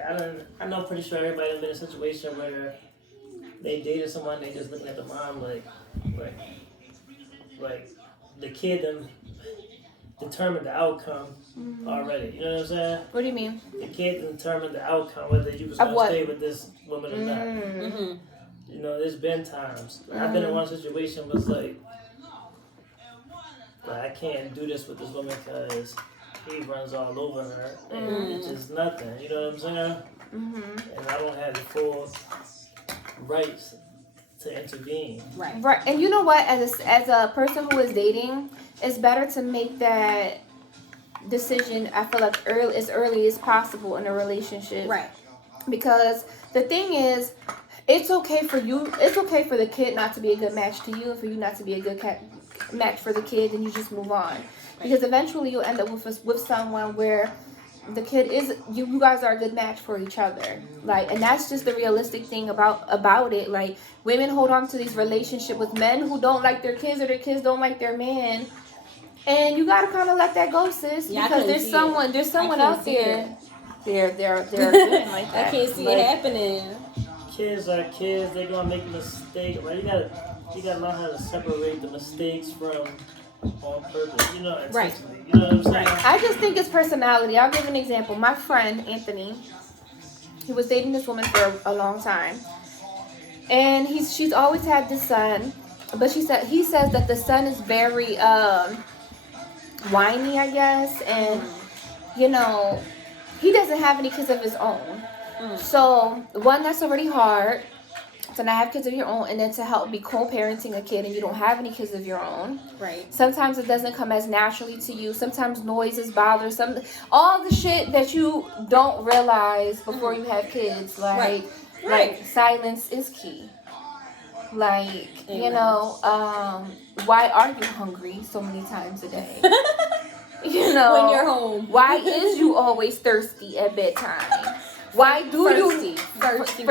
I know pretty sure everybody has been in a situation where they dated someone, they just looking at the mom like the kid them determined the outcome already. You know what I'm saying? What do you mean? The kid determined the outcome whether you was Of gonna what? stay with this woman or not. You know, there's been times I've been in one situation was like I can't do this with this woman because he runs all over her and it's just nothing. You know what I'm saying? And I don't have the full rights to intervene. Right. And you know what? As a person who is dating, it's better to make that decision. I feel like as early as possible in a relationship. Right. Because the thing is, it's okay for you. It's okay for the kid not to be a good match to you, and for you not to be a good match for the kid, and you just move on. Because eventually you'll end up with someone where the kid is you guys are a good match for each other. Like, and that's just the realistic thing about it. Like, women hold on to these relationships with men who don't like their kids, or their kids don't like their man. And you gotta kind of let that go, sis, Yeah, I because couldn't there's see someone it. there's someone I can't out see there. They're doing like I that. can't see Like, it happening. Kids are kids, they're gonna make mistakes. Like you gotta learn how to separate the mistakes from on purpose, you know, intentionally. You know what I'm saying? I just think it's personality. I'll give an example. My friend Anthony, he was dating this woman for a long time, and she's always had this son, but he says that the son is very whiny, I guess, and you know, he doesn't have any kids of his own. So one, that's already hard to not have kids of your own, and then to help be co-parenting a kid and you don't have any kids of your own. Right. Sometimes it doesn't come as naturally to you. Sometimes noise is bothersome. All the shit that you don't realize before you have kids. Like, like silence is key. Like, you know, why are you hungry so many times a day? You know, When you're home. Why is you always thirsty at bedtime? Why do you Thirsty.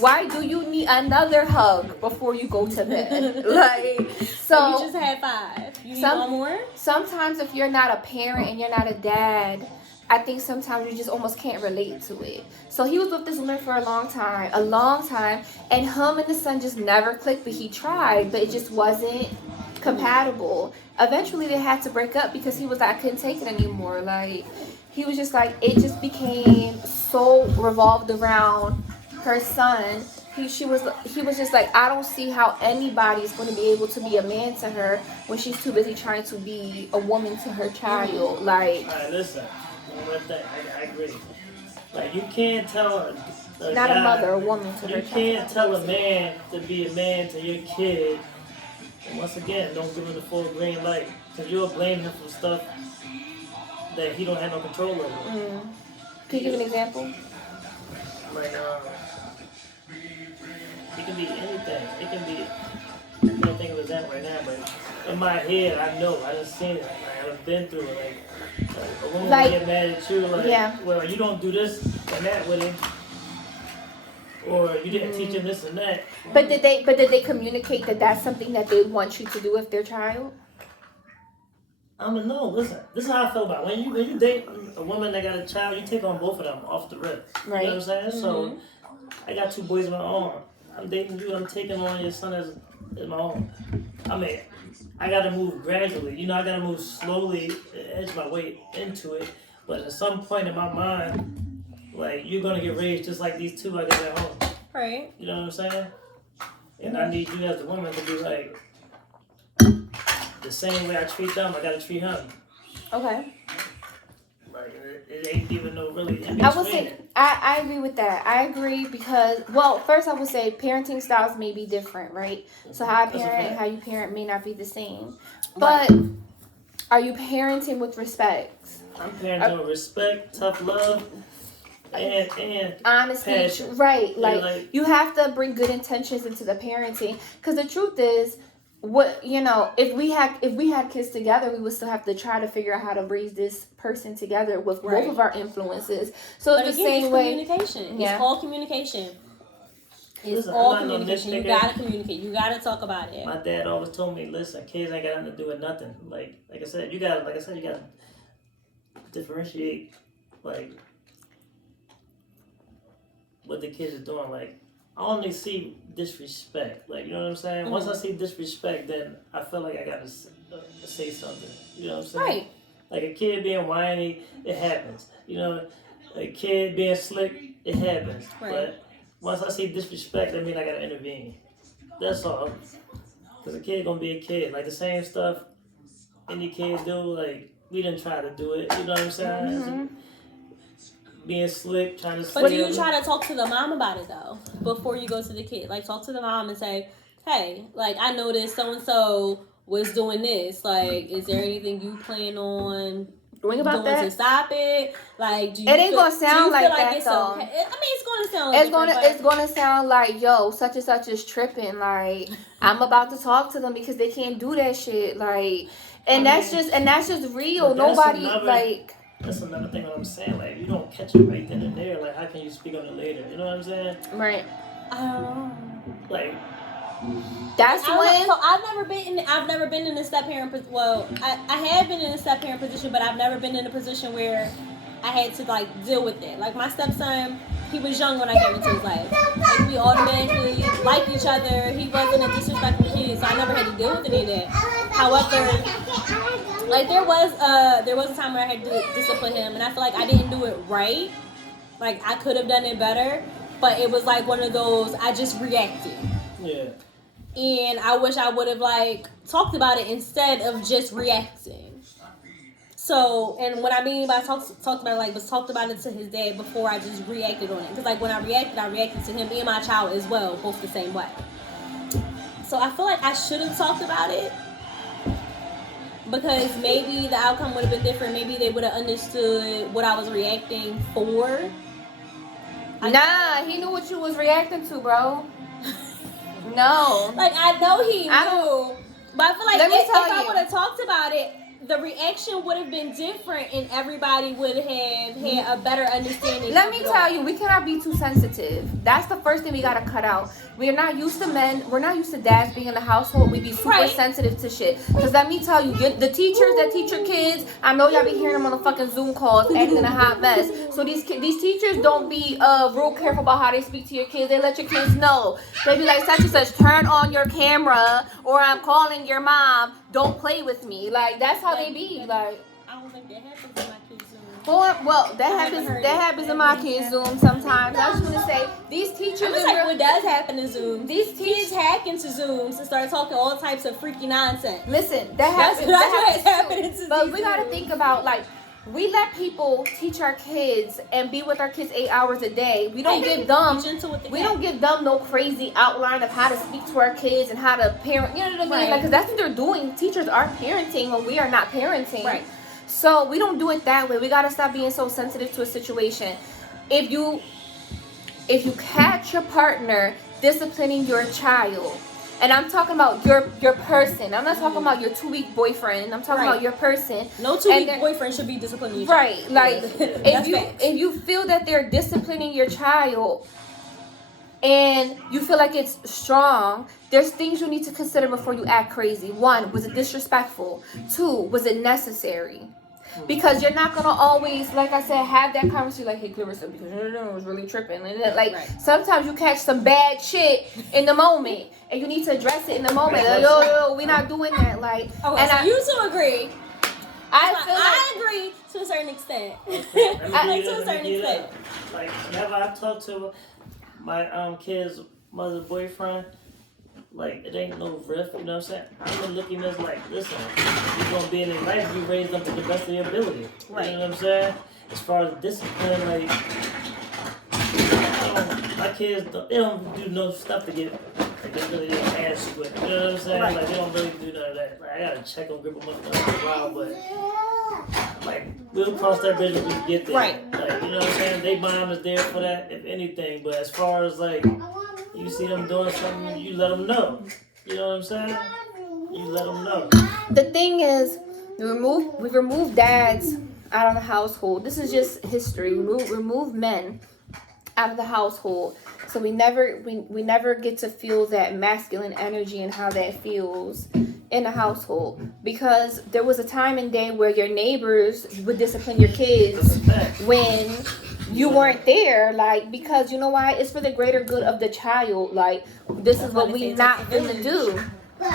Why do you need another hug before you go to bed? Like, so You just had 5. You need one more? sometimes if you're not a parent and you're not a dad, I think sometimes you just almost can't relate to it. So he was with this woman for a long time, and him and the son just never clicked. But he tried, but it just wasn't compatible. Eventually, they had to break up because he was like, I couldn't take it anymore. Like, he was just like, it just became so revolved around her son. He was just like, I don't see how anybody's going to be able to be a man to her when she's too busy trying to be a woman to her child. Like, all right, listen, one thing, I agree. Like, you can't tell not guy, a mother, a woman to her child. You can't tell a man to be a man to your kid. And once again, don't give him the full green light, because you'll blame him for stuff that he don't have no control over. Can you give an example? Like, it can be anything. It can be, I can't think of an example right now, but in my head, I know, I done seen it. Like, I've been through it. Like a woman will get mad at you, like, well, you don't do this and that with him. Or you didn't teach him this and that. But did they communicate that that's something that they want you to do with their child? I don't know. Listen, this is how I feel about it. When you date a woman that got a child, you take on both of them off the rip. Right. You know what I'm saying? So I got 2 boys of my own. I'm dating you. I'm taking on your son as my own. I mean, I got to move gradually. You know, I got to move slowly, edge my way into it. But at some point in my mind, like, you're going to get raised just like these 2 I got at home. Right. You know what I'm saying? And I need you as the woman to be like, the same way I treat them, I got to treat him. Okay. Like, it ain't even no really in I would say, I agree with that. I agree because, well, first I would say parenting styles may be different, right? So how I parent and how you parent may not be the same. But are you parenting with respect? I'm parenting with respect, tough love, and honesty, passion. Right? Like, you have to bring good intentions into the parenting, because the truth is, what, you know, if we had kids together, we would still have to try to figure out how to raise this person together with both of our influences. So but it's the again, same way. Communication. Yeah. It's all communication. It's Listen, all I'm not no communication. You nitpicker. gotta communicate. You gotta talk about it. My dad always told me, listen, kids ain't got nothing to do with nothing. Like I said, you gotta differentiate, like, what the kids are doing. Like, I only see disrespect. Like, you know what I'm saying? Once I see disrespect, then I feel like I gotta say something. You know what I'm saying? Right. Like, a kid being whiny, it happens. You know, a kid being slick, it happens. Right. But once I see disrespect, that means I gotta intervene. That's all. Because a kid gonna be a kid. Like, the same stuff any kid do, like, we didn't try to do it. You know what I'm saying? Being slick, trying to But do you try to talk to the mom about it, though, before you go to the kid? Like, talk to the mom and say, hey, like, I noticed so-and-so was doing this. Like, is there anything you plan on doing about doing that to stop it? Like, do you it ain't gonna sound like that, it's though. okay? I mean, it's gonna sound it's gonna sound like, yo, such and such is tripping. Like, I'm about to talk to them because they can't do that shit. Like, that's just real. Nobody, like, that's another thing what I'm saying. Like, you don't catch it right then and there. Like, how can you speak on it later? You know what I'm saying? Right. I don't know. Like, that's when. So I've never been in a step parent. Well, I have been in a step parent position, but I've never been in a position where I had to, like, deal with it. Like, my stepson, he was young when I came into his life. Like, we automatically liked each other. He wasn't a disrespectful kid, so I never had to deal with any of that. However, like, there was a time where I had to discipline him, and I feel like I didn't do it right. Like, I could have done it better, but it was like one of those, I just reacted. yeah. And I wish I would have, like, talked about it instead of just reacting. So, and what I mean by talked about it, like, was talked about it to his dad before I just reacted on it. Because, like, when I reacted to him and my child as well, both the same way. So I feel like I should have talked about it. Because maybe the outcome would have been different. Maybe they would have understood what I was reacting for. Nah, he knew what you was reacting to, bro. No. Like, I know he knew. But I feel like if I would have talked about it, the reaction would have been different, and everybody would have had a better understanding. Let me tell you, we cannot be too sensitive. That's the first thing we gotta cut out. We're not used to men. We're not used to dads being in the household. We be super sensitive to shit. Cause let me tell you, the teachers that teach your kids, I know y'all be hearing them on the fucking Zoom calls, acting a hot mess. So these teachers don't be real careful about how they speak to your kids. They let your kids know. They be like such and such, turn on your camera, or I'm calling your mom. Don't play with me. Like that's how they be. Like I don't think that happens in my kids' Zoom. well, that happens in my kids' Zoom sometimes. I just want to say these teachers. I'm just like, what does happen in Zoom? These Kids hack into Zooms and start talking all types of freaky nonsense. Listen, That's what's happening to But these we gotta Zooms. think about like. We let people teach our kids and be with our kids 8 hours a day. We don't give them. We don't give them no crazy outline of how to speak to our kids and how to parent. You know what I mean? Right. Like, cause that's what they're doing. Teachers are parenting when we are not parenting. Right. So we don't do it that way. We gotta stop being so sensitive to a situation. If you catch your partner disciplining your child, and I'm talking about your person. I'm not talking about your 2-week boyfriend. I'm talking about your person. No 2-week boyfriend should be disciplining you. Right. Like That's if you feel that they're disciplining your child and you feel like it's strong, there's things you need to consider before you act crazy. 1, was it disrespectful? 2, was it necessary? Because you're not gonna always, like I said, have that conversation like, hey Clarissa, because it was really tripping. And like sometimes you catch some bad shit in the moment and you need to address it in the moment. Like, yo, we're not doing that. Like Okay, so you two agree. I agree to a certain extent. Like whenever I talk to my kid's mother's boyfriend, like it ain't no riff, you know what I'm saying? I'm gonna look at him as like, listen, you're gonna be in his life, you raised them to the best of your ability. Right. You know what I'm saying? As far as discipline, like my kids they don't do no stuff to get like they really get ass whipped. You know what I'm saying? Right. Like they don't really do none of that. Like I gotta check them, grip them up once in a while, but like we'll cross that bridge when we get there. Right. Like, you know what I'm saying? They mom is there for that, if anything. But as far as like you see them doing something, you let them know. You know what I'm saying? You let them know. The thing is, we remove dads out of the household. This is just history. Remove men out of the household, so we never get to feel that masculine energy and how that feels in the household. Because there was a time and day where your neighbors would discipline your kids when you weren't there, like, because you know why? It's for the greater good of the child. Like, this is what we not gonna do.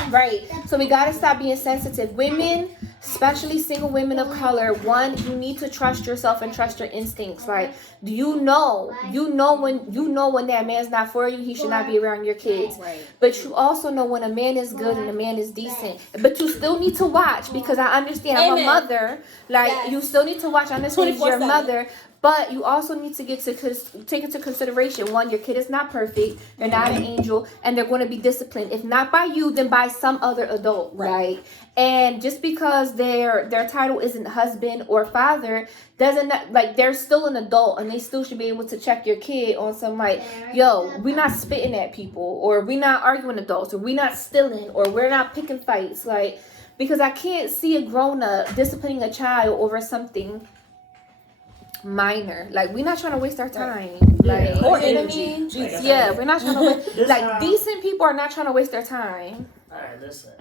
Right. So we gotta stop being sensitive. Women, especially single women of color, 1, you need to trust yourself and trust your instincts. Like, do you know when that man's not for you, he should not be around your kids. Right. But you also know when a man is good and a man is decent. But you still need to watch, because I understand I'm a mother. Like, you still need to watch. I understand you're your mother. But you also need to take into consideration, 1, your kid is not perfect, they're not an angel, and they're going to be disciplined. If not by you, then by some other adult, right? And just because their title isn't husband or father, doesn't, like, they're still an adult, and they still should be able to check your kid on some, like, yo, we're not spitting at people, or we're not arguing adults, or we're not stealing, or we're not picking fights, like, because I can't see a grown-up disciplining a child over something minor. Like, we're not trying to waste our time. Like, Yeah, or you know energy. what I mean? Yeah, we're not trying to waste, like, decent people are not trying to waste their time. Alright, listen.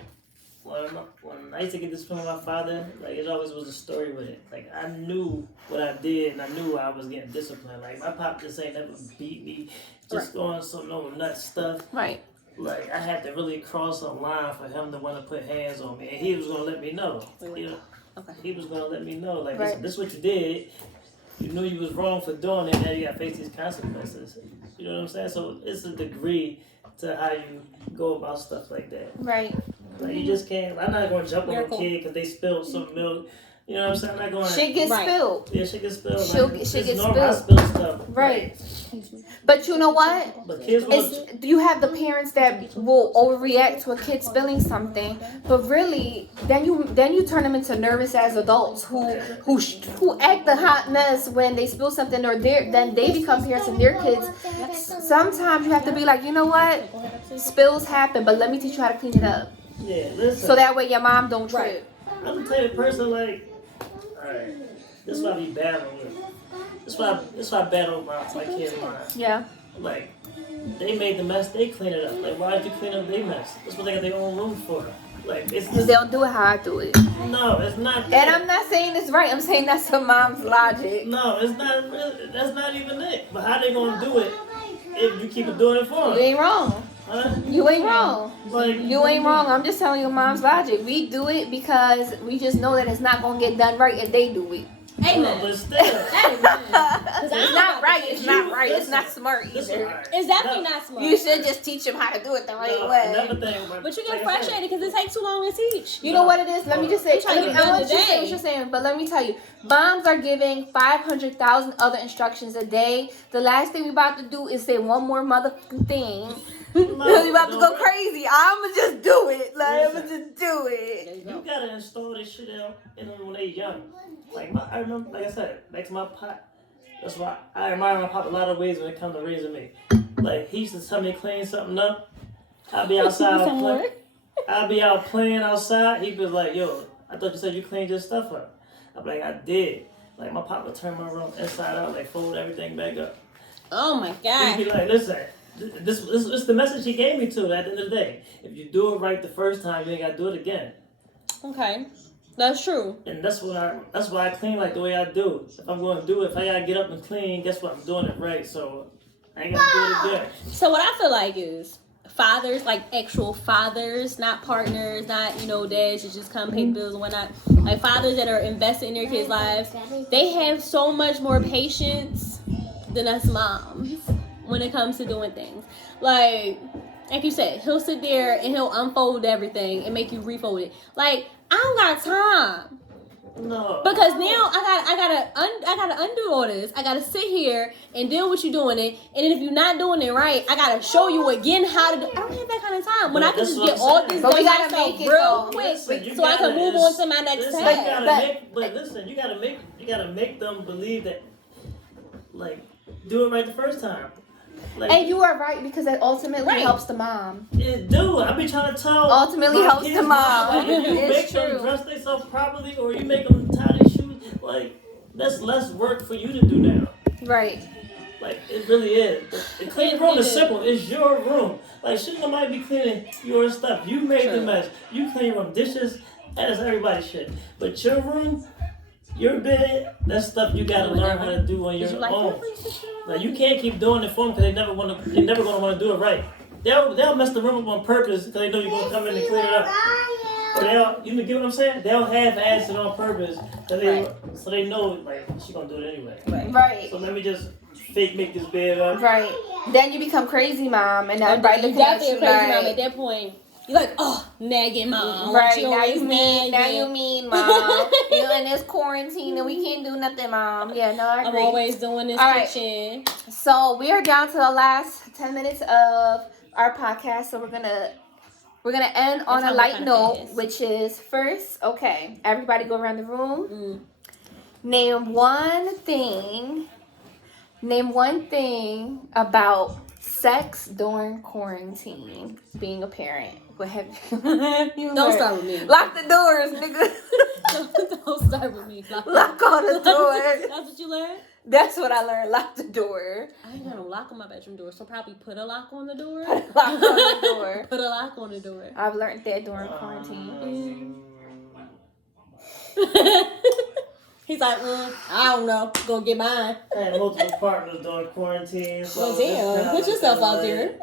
When I used to get this from my father, like, it always was a story with it. Like, I knew what I did, and I knew I was getting disciplined. Like, my pop just ain't never beat me, just going some no nut stuff. Right. Like, I had to really cross a line for him to want to put hands on me, and he was gonna let me know. You know, he was gonna let me know, like, this is what you did. You knew you was wrong for doing it, now you gotta face these consequences. You know what I'm saying? So it's a degree to how you go about stuff like that. Right. Like, you just can't. I'm not gonna jump on a kid because they spilled some milk. You know what I'm saying? I'm not going. Shit gets spilled. Yeah, shit gets spilled. Shit gets normal. spilled. I spill stuff. Right. But you know what? But kids you have the parents that will overreact to a kid spilling something, but really, then you turn them into nervous as adults who act the hot mess when they spill something, or then they become parents and their kids. Sometimes you have to be like, you know what? Spills happen, but let me teach you how to clean it up. Yeah, listen. So that way your mom don't trip. I'm the type of person like, alright, this is what I be battling with. This is why I battle my kids' minds. Yeah. Like, they made the mess, they clean it up. Like, why did you clean up their mess? That's what they got their own room for. Like, it's They don't do it how I do it. no, it's not. And I'm not saying it's right. I'm saying that's a mom's logic. No, it's not really. That's not even it. But how they gonna do it if you keep doing it for You them? ain't wrong. Huh? You ain't wrong. Like, You ain't wrong. I'm just telling you mom's logic. We do it because we just know that it's not gonna get done right if they do it. Amen. But still. It's not right. It's not right. It's not smart either. It's definitely not smart. You should just teach them how to do it the right way. Another thing, But you get frustrated because it takes too long to teach. You know what it is? Let me just say. I'm trying to I get done want you to say today. what you're saying, but let me tell you, moms are giving 500,000 other instructions a day. The last thing we about to do is say one more motherfucking thing. We about to go crazy. I'ma just do it. Like I'ma just do it. You gotta install this shit out in them when they young. Like I remember, like I said, back to my pop. That's why I admire my pop a lot of ways when it comes to raising me. Like he used to tell me to clean something up. I'll be outside playing. I'll be out playing outside. He was like, "Yo, I thought you said you cleaned your stuff up." I'm like, "I did." Like my pop would turn my room inside out, like fold everything back up. Oh my He'd God. be like, "Listen, this is the message he gave me to. At the end of the day, if you do it right the first time, you ain't gotta do it again." Okay. That's true. And that's why I clean like the way I do. If I'm going to do it, if I gotta get up and clean, guess what? I'm doing it right, so I ain't gotta do it again. So what I feel like is fathers, like actual fathers, not partners, not dads that just come pay the bills and whatnot. Like fathers that are invested in their kids' lives, they have so much more patience than us moms when it comes to doing things. Like you said, he'll sit there and he'll unfold everything and make you refold it. Like I don't got time. No. Because now I gotta undo all this. I gotta sit here and deal with you doing it, and then if you're not doing it right, I gotta show you again how to do. I don't have that kind of time. When I can That's just what get I'm all saying. this But we done gotta myself make it, real though. quick, Listen, you so I can gotta- move on to my next Listen, task. you gotta make them believe that, like, do it right the first time. Like, And you are right because that ultimately Right. helps the mom. it do. I be trying to tell. Ultimately my helps kids, the mom. like, if you It's make true. them dress themselves properly, or you make them tie their shoes, like that's less work for you to do now. Right. Like, it really is. The clean room is simple. It's your room. Like, shouldn't nobody be cleaning your stuff? You made the True. mess. You clean your room. Dishes, that's everybody's shit. But your room, your bed, that's stuff you gotta learn how to do on your Did you like own. that? Like, you can't keep doing it for them because they never gonna want to do it right. They'll mess the room up on purpose because they know you're gonna come in and clean it up. Or you get what I'm saying? They'll half-ass it on purpose so they know, like, she gonna do it anyway. Right. So let me just fake make this bed up. Right. Then you become crazy mom, and everybody You looking at definitely you a crazy mom at like, that point. You're like, oh, nagging mom. right, She now always you mean, nagging. mom. You in this quarantine and we can't do nothing, mom. Yeah, no, I I'm agree. always doing this All right. kitchen. So we are down to the last 10 minutes of our podcast. So we're gonna end on a That's light how we note, kinda fast. which is first, okay, everybody go around the room. Mm. Name one thing about sex during quarantine, being a parent. What have you Don't learned? start with me. Lock the doors, nigga. Don't start with me. Lock all the doors. That's what you learned? That's what I learned. Lock the door. I ain't got no lock on my bedroom door, so probably put a lock on the door. Lock on the door. Put a lock on the door. I've learned that during quarantine. He's like, I don't know. Gonna get mine. I had multiple partners during quarantine. So Well, damn. Put yourself out there.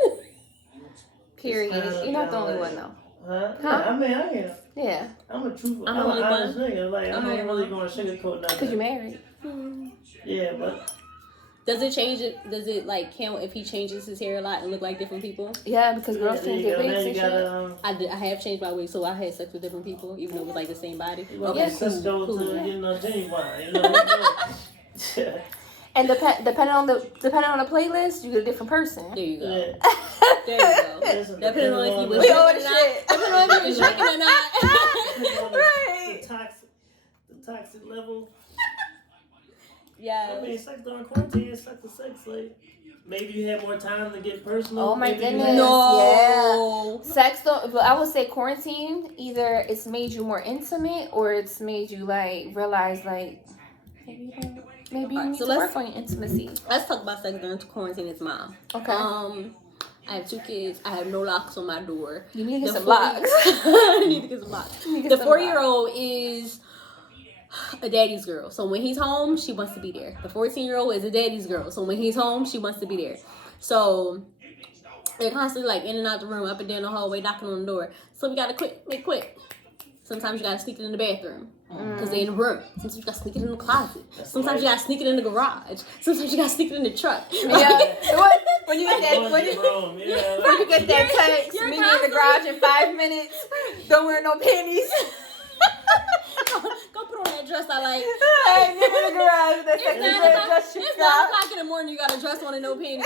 Period. You're not the only one though. Huh? Huh? Yeah, I mean, I am. Yeah, I'm a truthful. I'm I'm the an only honest one. nigga. Like, I'm I the ain't only really gonna sugarcoat nothing. because you're married. Yeah, but Does it change it? Does it like count if he changes his hair a lot and look like different people? Yeah, because girls yeah, change you their gotta, wigs man, and you shit. gotta, I have changed my wig, so I had sex with different people, even though it was like the same body. you want Okay, to Cisco cool. to, Genuine, you know. And depending on the playlist, you get a different person. There you go. Yeah. There you go. Listen, Depending on if you was We drinking owe or the not. shit. Depending on if you was drinking or not. Right. The toxic level. Yes. I mean, sex during quarantine is sex to sex. Like, maybe you had more time to get personal. Oh my maybe you goodness. had- No. Sex don't, but I would say quarantine, either it's made you more intimate or it's made you like realize like maybe you Alright, need so to let's- work on your intimacy. Let's talk about sex during quarantine as mom. Okay. I have 2 kids. I have no locks on my door. You need to get The some 4 locks. I need to get some locks. You need to The get some locks. 4-year-old is a daddy's girl. So when he's home, she wants to be there. The 14-year-old is a daddy's girl. So when he's home, she wants to be there. So they're constantly like in and out the room, up and down the hallway, knocking on the door. So we gotta make quick. Sometimes you gotta sneak it in the bathroom because they in the room. Sometimes you gotta sneak it in the closet. Sometimes you gotta sneak it in the garage. Sometimes you gotta sneak it in the truck. Yeah. What? When you get that, Going when to you, Rome, yeah. when you get that text, You're meet me in the garage in 5 minutes. Don't wear no panties. Go put on that dress I like. Hey, get in the garage. That's It's 9 the o'clock. dress you It's 9 got. o'clock in the morning. You got a dress on and no panties.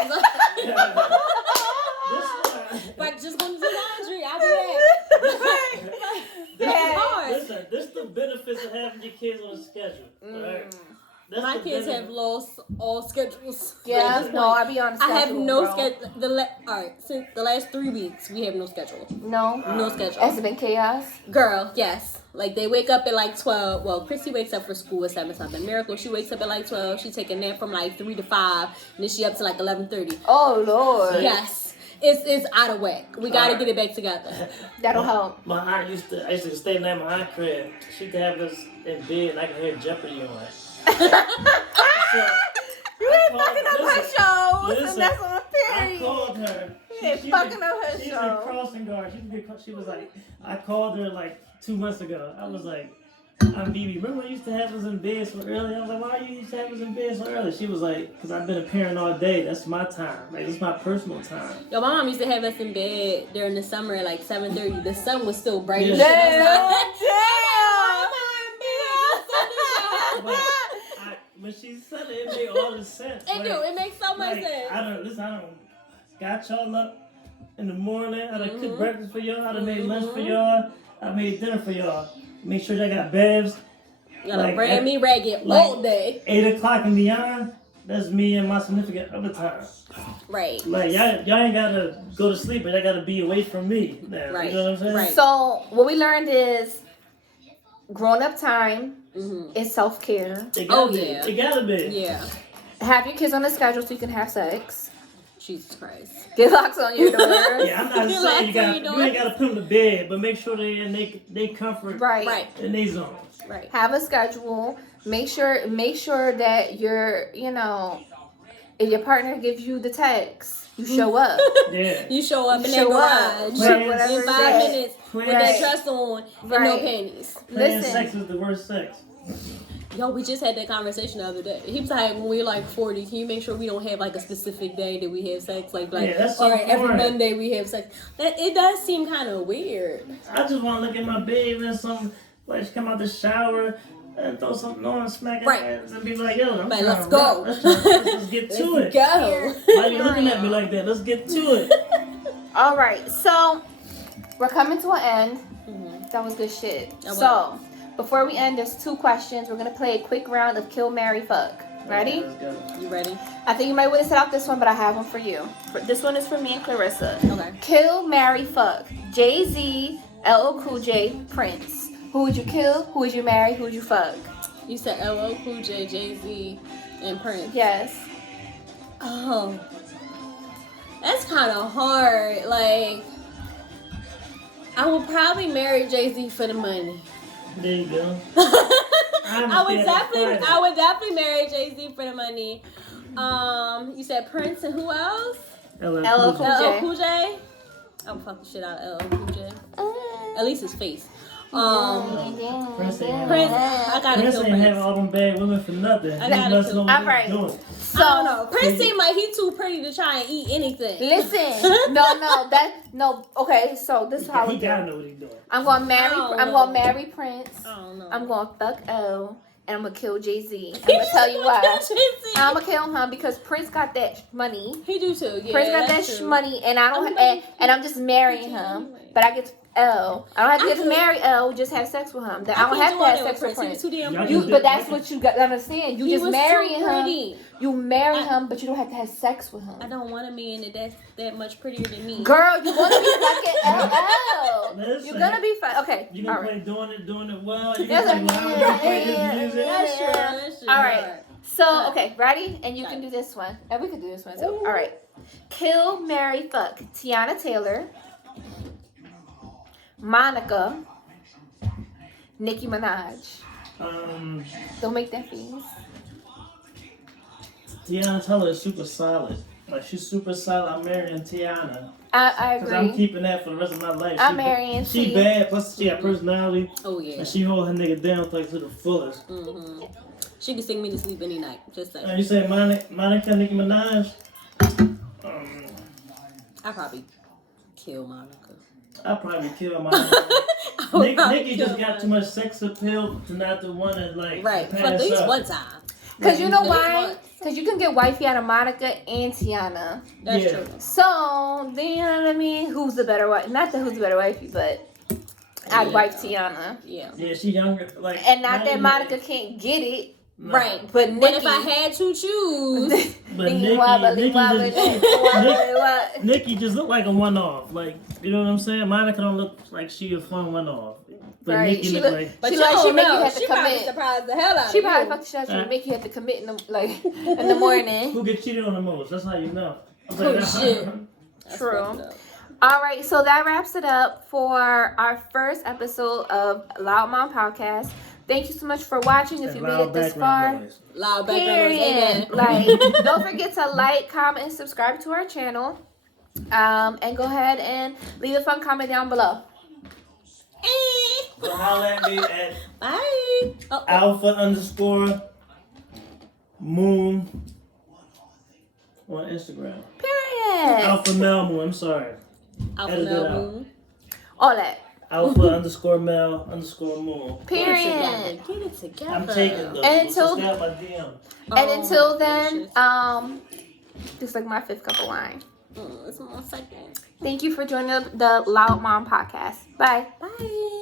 Like just go to the laundry. I'll be back. This Yeah. is- hard. Listen, this is the benefits of having your kids on a schedule. Right? That's My the kids have benefit. lost all schedules. Yeah, At this no, point. I be on schedule. I have no bro. schedule. Alright, since the last 3 weeks, we have no schedule. No. No schedule. Has it been chaos? Girl, yes. Like they wake up at like 12. Well, Chrissy wakes up for school at 7 something. Miracle, she wakes up at like 12. She take a nap from like 3 to 5, and then she up to like 11:30. Oh Lord. Yes, it's out of whack. We gotta get it back together. That'll help. My aunt I used to stay at my aunt's crib. She could have us in bed and I could hear Jeopardy on. So, You I ain't called- fucking up her listen, show. listen, And that's on a I period. called her. You ain't fucking up her She's show. in crossing guard. She was like, I called her like 2 months ago. I was like, I'm BB. Remember when you used to have us in bed so early? I was like, why you used to have us in bed so early? She was like, because I've been a parent all day. That's my time. Like, this is my personal time. Yo, my mom used to have us in bed during the summer at like 7:30. The sun was still bright. Yeah. as shit Damn. outside. But when she said it, it made all the sense. It do. It makes so much like, sense. I don't got y'all up in the morning. I done cooked breakfast for y'all. I done made lunch for y'all. I made dinner for y'all. Make sure they got baths. You gotta like, brand me ragged like- all day. 8 o'clock and beyond, that's me and my significant other time. Right. Like, y'all ain't gotta go to sleep, but y'all gotta be away from me now. Right. You know what I'm saying? Right. So what we learned is grown up time is self care. It Oh, gotta be. yeah. It gotta be. Yeah. Have your kids on a schedule so you can have sex. Jesus Christ. Get locks on your doors. Yeah, I'm not You saying like you what you ain't gotta put them to bed, but make sure they in they comfort Right. Right. in their zone. Right. Have a schedule. Make sure that you're, if your partner gives you the text, you show up. Yeah. You show up in that Show up. garage Plans- Whatever in 5 it is. minutes with Plans- that dress on and no Right. panties. Playing Listen. sex is the worst sex. Yo, we just had that conversation the other day. He was like, when we're like 40, can you make sure we don't have like a specific day that we have sex? Like Yeah, that's so all right, every important. Monday we have sex. That it does seem kind of weird. I just want to look at my baby and something, like she come out the shower and throw something on and smack her Right. ass and be like, yo, I'm Like, trying let's to go. rock. Let's get to Let's it. go. Why you looking at me like that? Let's get to it. All right, so we're coming to an end. Mhm. That was good shit. That was. So before we end, there's 2 questions. We're gonna play a quick round of Kill, Marry, Fuck. Ready? Let's go. You ready? I think you might want to set out this one, but I have one for you. This one is for me and Clarissa. Okay. Kill, Marry, Fuck. Jay-Z, LL Cool J, Prince. Who would you kill? Who would you marry? Who would you fuck? You said LL Cool J, Jay-Z, and Prince. Yes. Oh, that's kind of hard. Like, I would probably marry Jay-Z for the money. There you go. I would Friday. definitely marry Jay-Z for the money. You said Prince and who else? LL LL Cool J. Cool J. LL Cool J. I would fuck the shit out of LL Cool J. At least his face. Prince ain't Prince, have, I gotta Prince kill ain't have Prince. all them bad women for nothing. I He gotta must kill- know what All right. he's doing. I don't know. Prince seemed like he too pretty to try and eat anything. Listen, no. Okay, so this is how He we do. gotta know what he's doing. I'm gonna marry. I don't I'm know. gonna marry Prince. I don't know. I'm gonna fuck O, and I'm gonna kill Jay-Z. I'm gonna tell you why. I'm gonna kill him because Prince got that money. He do too. Yeah, Prince got that that's true. money, and I don't. And I'm just marrying him. But I get. L. I don't have to just marry L. Just have sex with him. Then I don't have to have sex with Prince. He was Prince. too damn Y'all pretty. can But that's what you got to understand. You He just was marry too him. pretty. You marry him, but you don't have to have sex with him. I don't want a man that's that much prettier than me. Girl, you want to be fucking LL. Listen, You're gonna be fun. Okay. You All can right. play doing it well. You That's can play a- loud. You can play this music. That's true. That's true. All right. So, okay, ready? And you can do this one. And we can do this one too. All right. Kill, marry, fuck. Tiana Taylor. Monica. Nicki Minaj. Don't make that face. Tiana Taylor is super solid. Like, she's super solid. I'm marrying Tiana. I Because I'm agree. keeping that for the rest of my life. I'm marrying She T. bad, plus she got personality. Oh yeah. And she hold her nigga down like to the fullest. Mm-hmm. She can sing me to sleep any night. Just like You say Monica, Nicki Minaj? I probably kill Monica. I'd probably kill Monica. I would probably Nikki kill just got Monica. too much sex appeal to not to want to like Right, for pass at least up. one time. Because you know At least why? once. Because you can get wifey out of Monica and Tiana. That's Yeah. true. So, then you know what I mean? Who's the better wife? Not that who's the better wifey, but I'd Yeah. wife Tiana. Yeah. Yeah, she younger. Like, And not that even- Monica can't get it. No. Right. But Nikki. But if I had to choose, But Nikki Nikki, wobbly, Nikki, wobbly, just, wobbly, wobbly. Nikki just look like a one-off. Like, you know what I'm saying? Monica don't look like she a fun one-off. But Right. Nikki She look look- like. but She you like- she don't make you know. have to She probably commit. surprised the hell out She of probably you. fuck the shit out of you, make you have to commit in the, like, in the morning. Who get cheated on the most? That's how you know. I'm Oh, like, shit. That's True. fucked up. All right, so that wraps it up for our first episode of Loud Mom Podcast. Thank you so much for watching. If you made it this far, Loud background noise. period. Amen. Like, don't forget to like, comment, and subscribe to our channel. And go ahead and leave a fun comment down below. So holla at me at Bye. Oh, Alpha_Moon on Instagram. Period. Alpha Mel Moon. I'm sorry. Alpha Edit it Male out. Moon. All that. Alpha_Mel_Moon. Period. Get it together. I'm taking those. And until- Stay out my DM. And until Oh, then, gracious. just like my 5th cup of wine. It's 1 second. Thank you for joining the Loud Mom Podcast. Bye. Bye.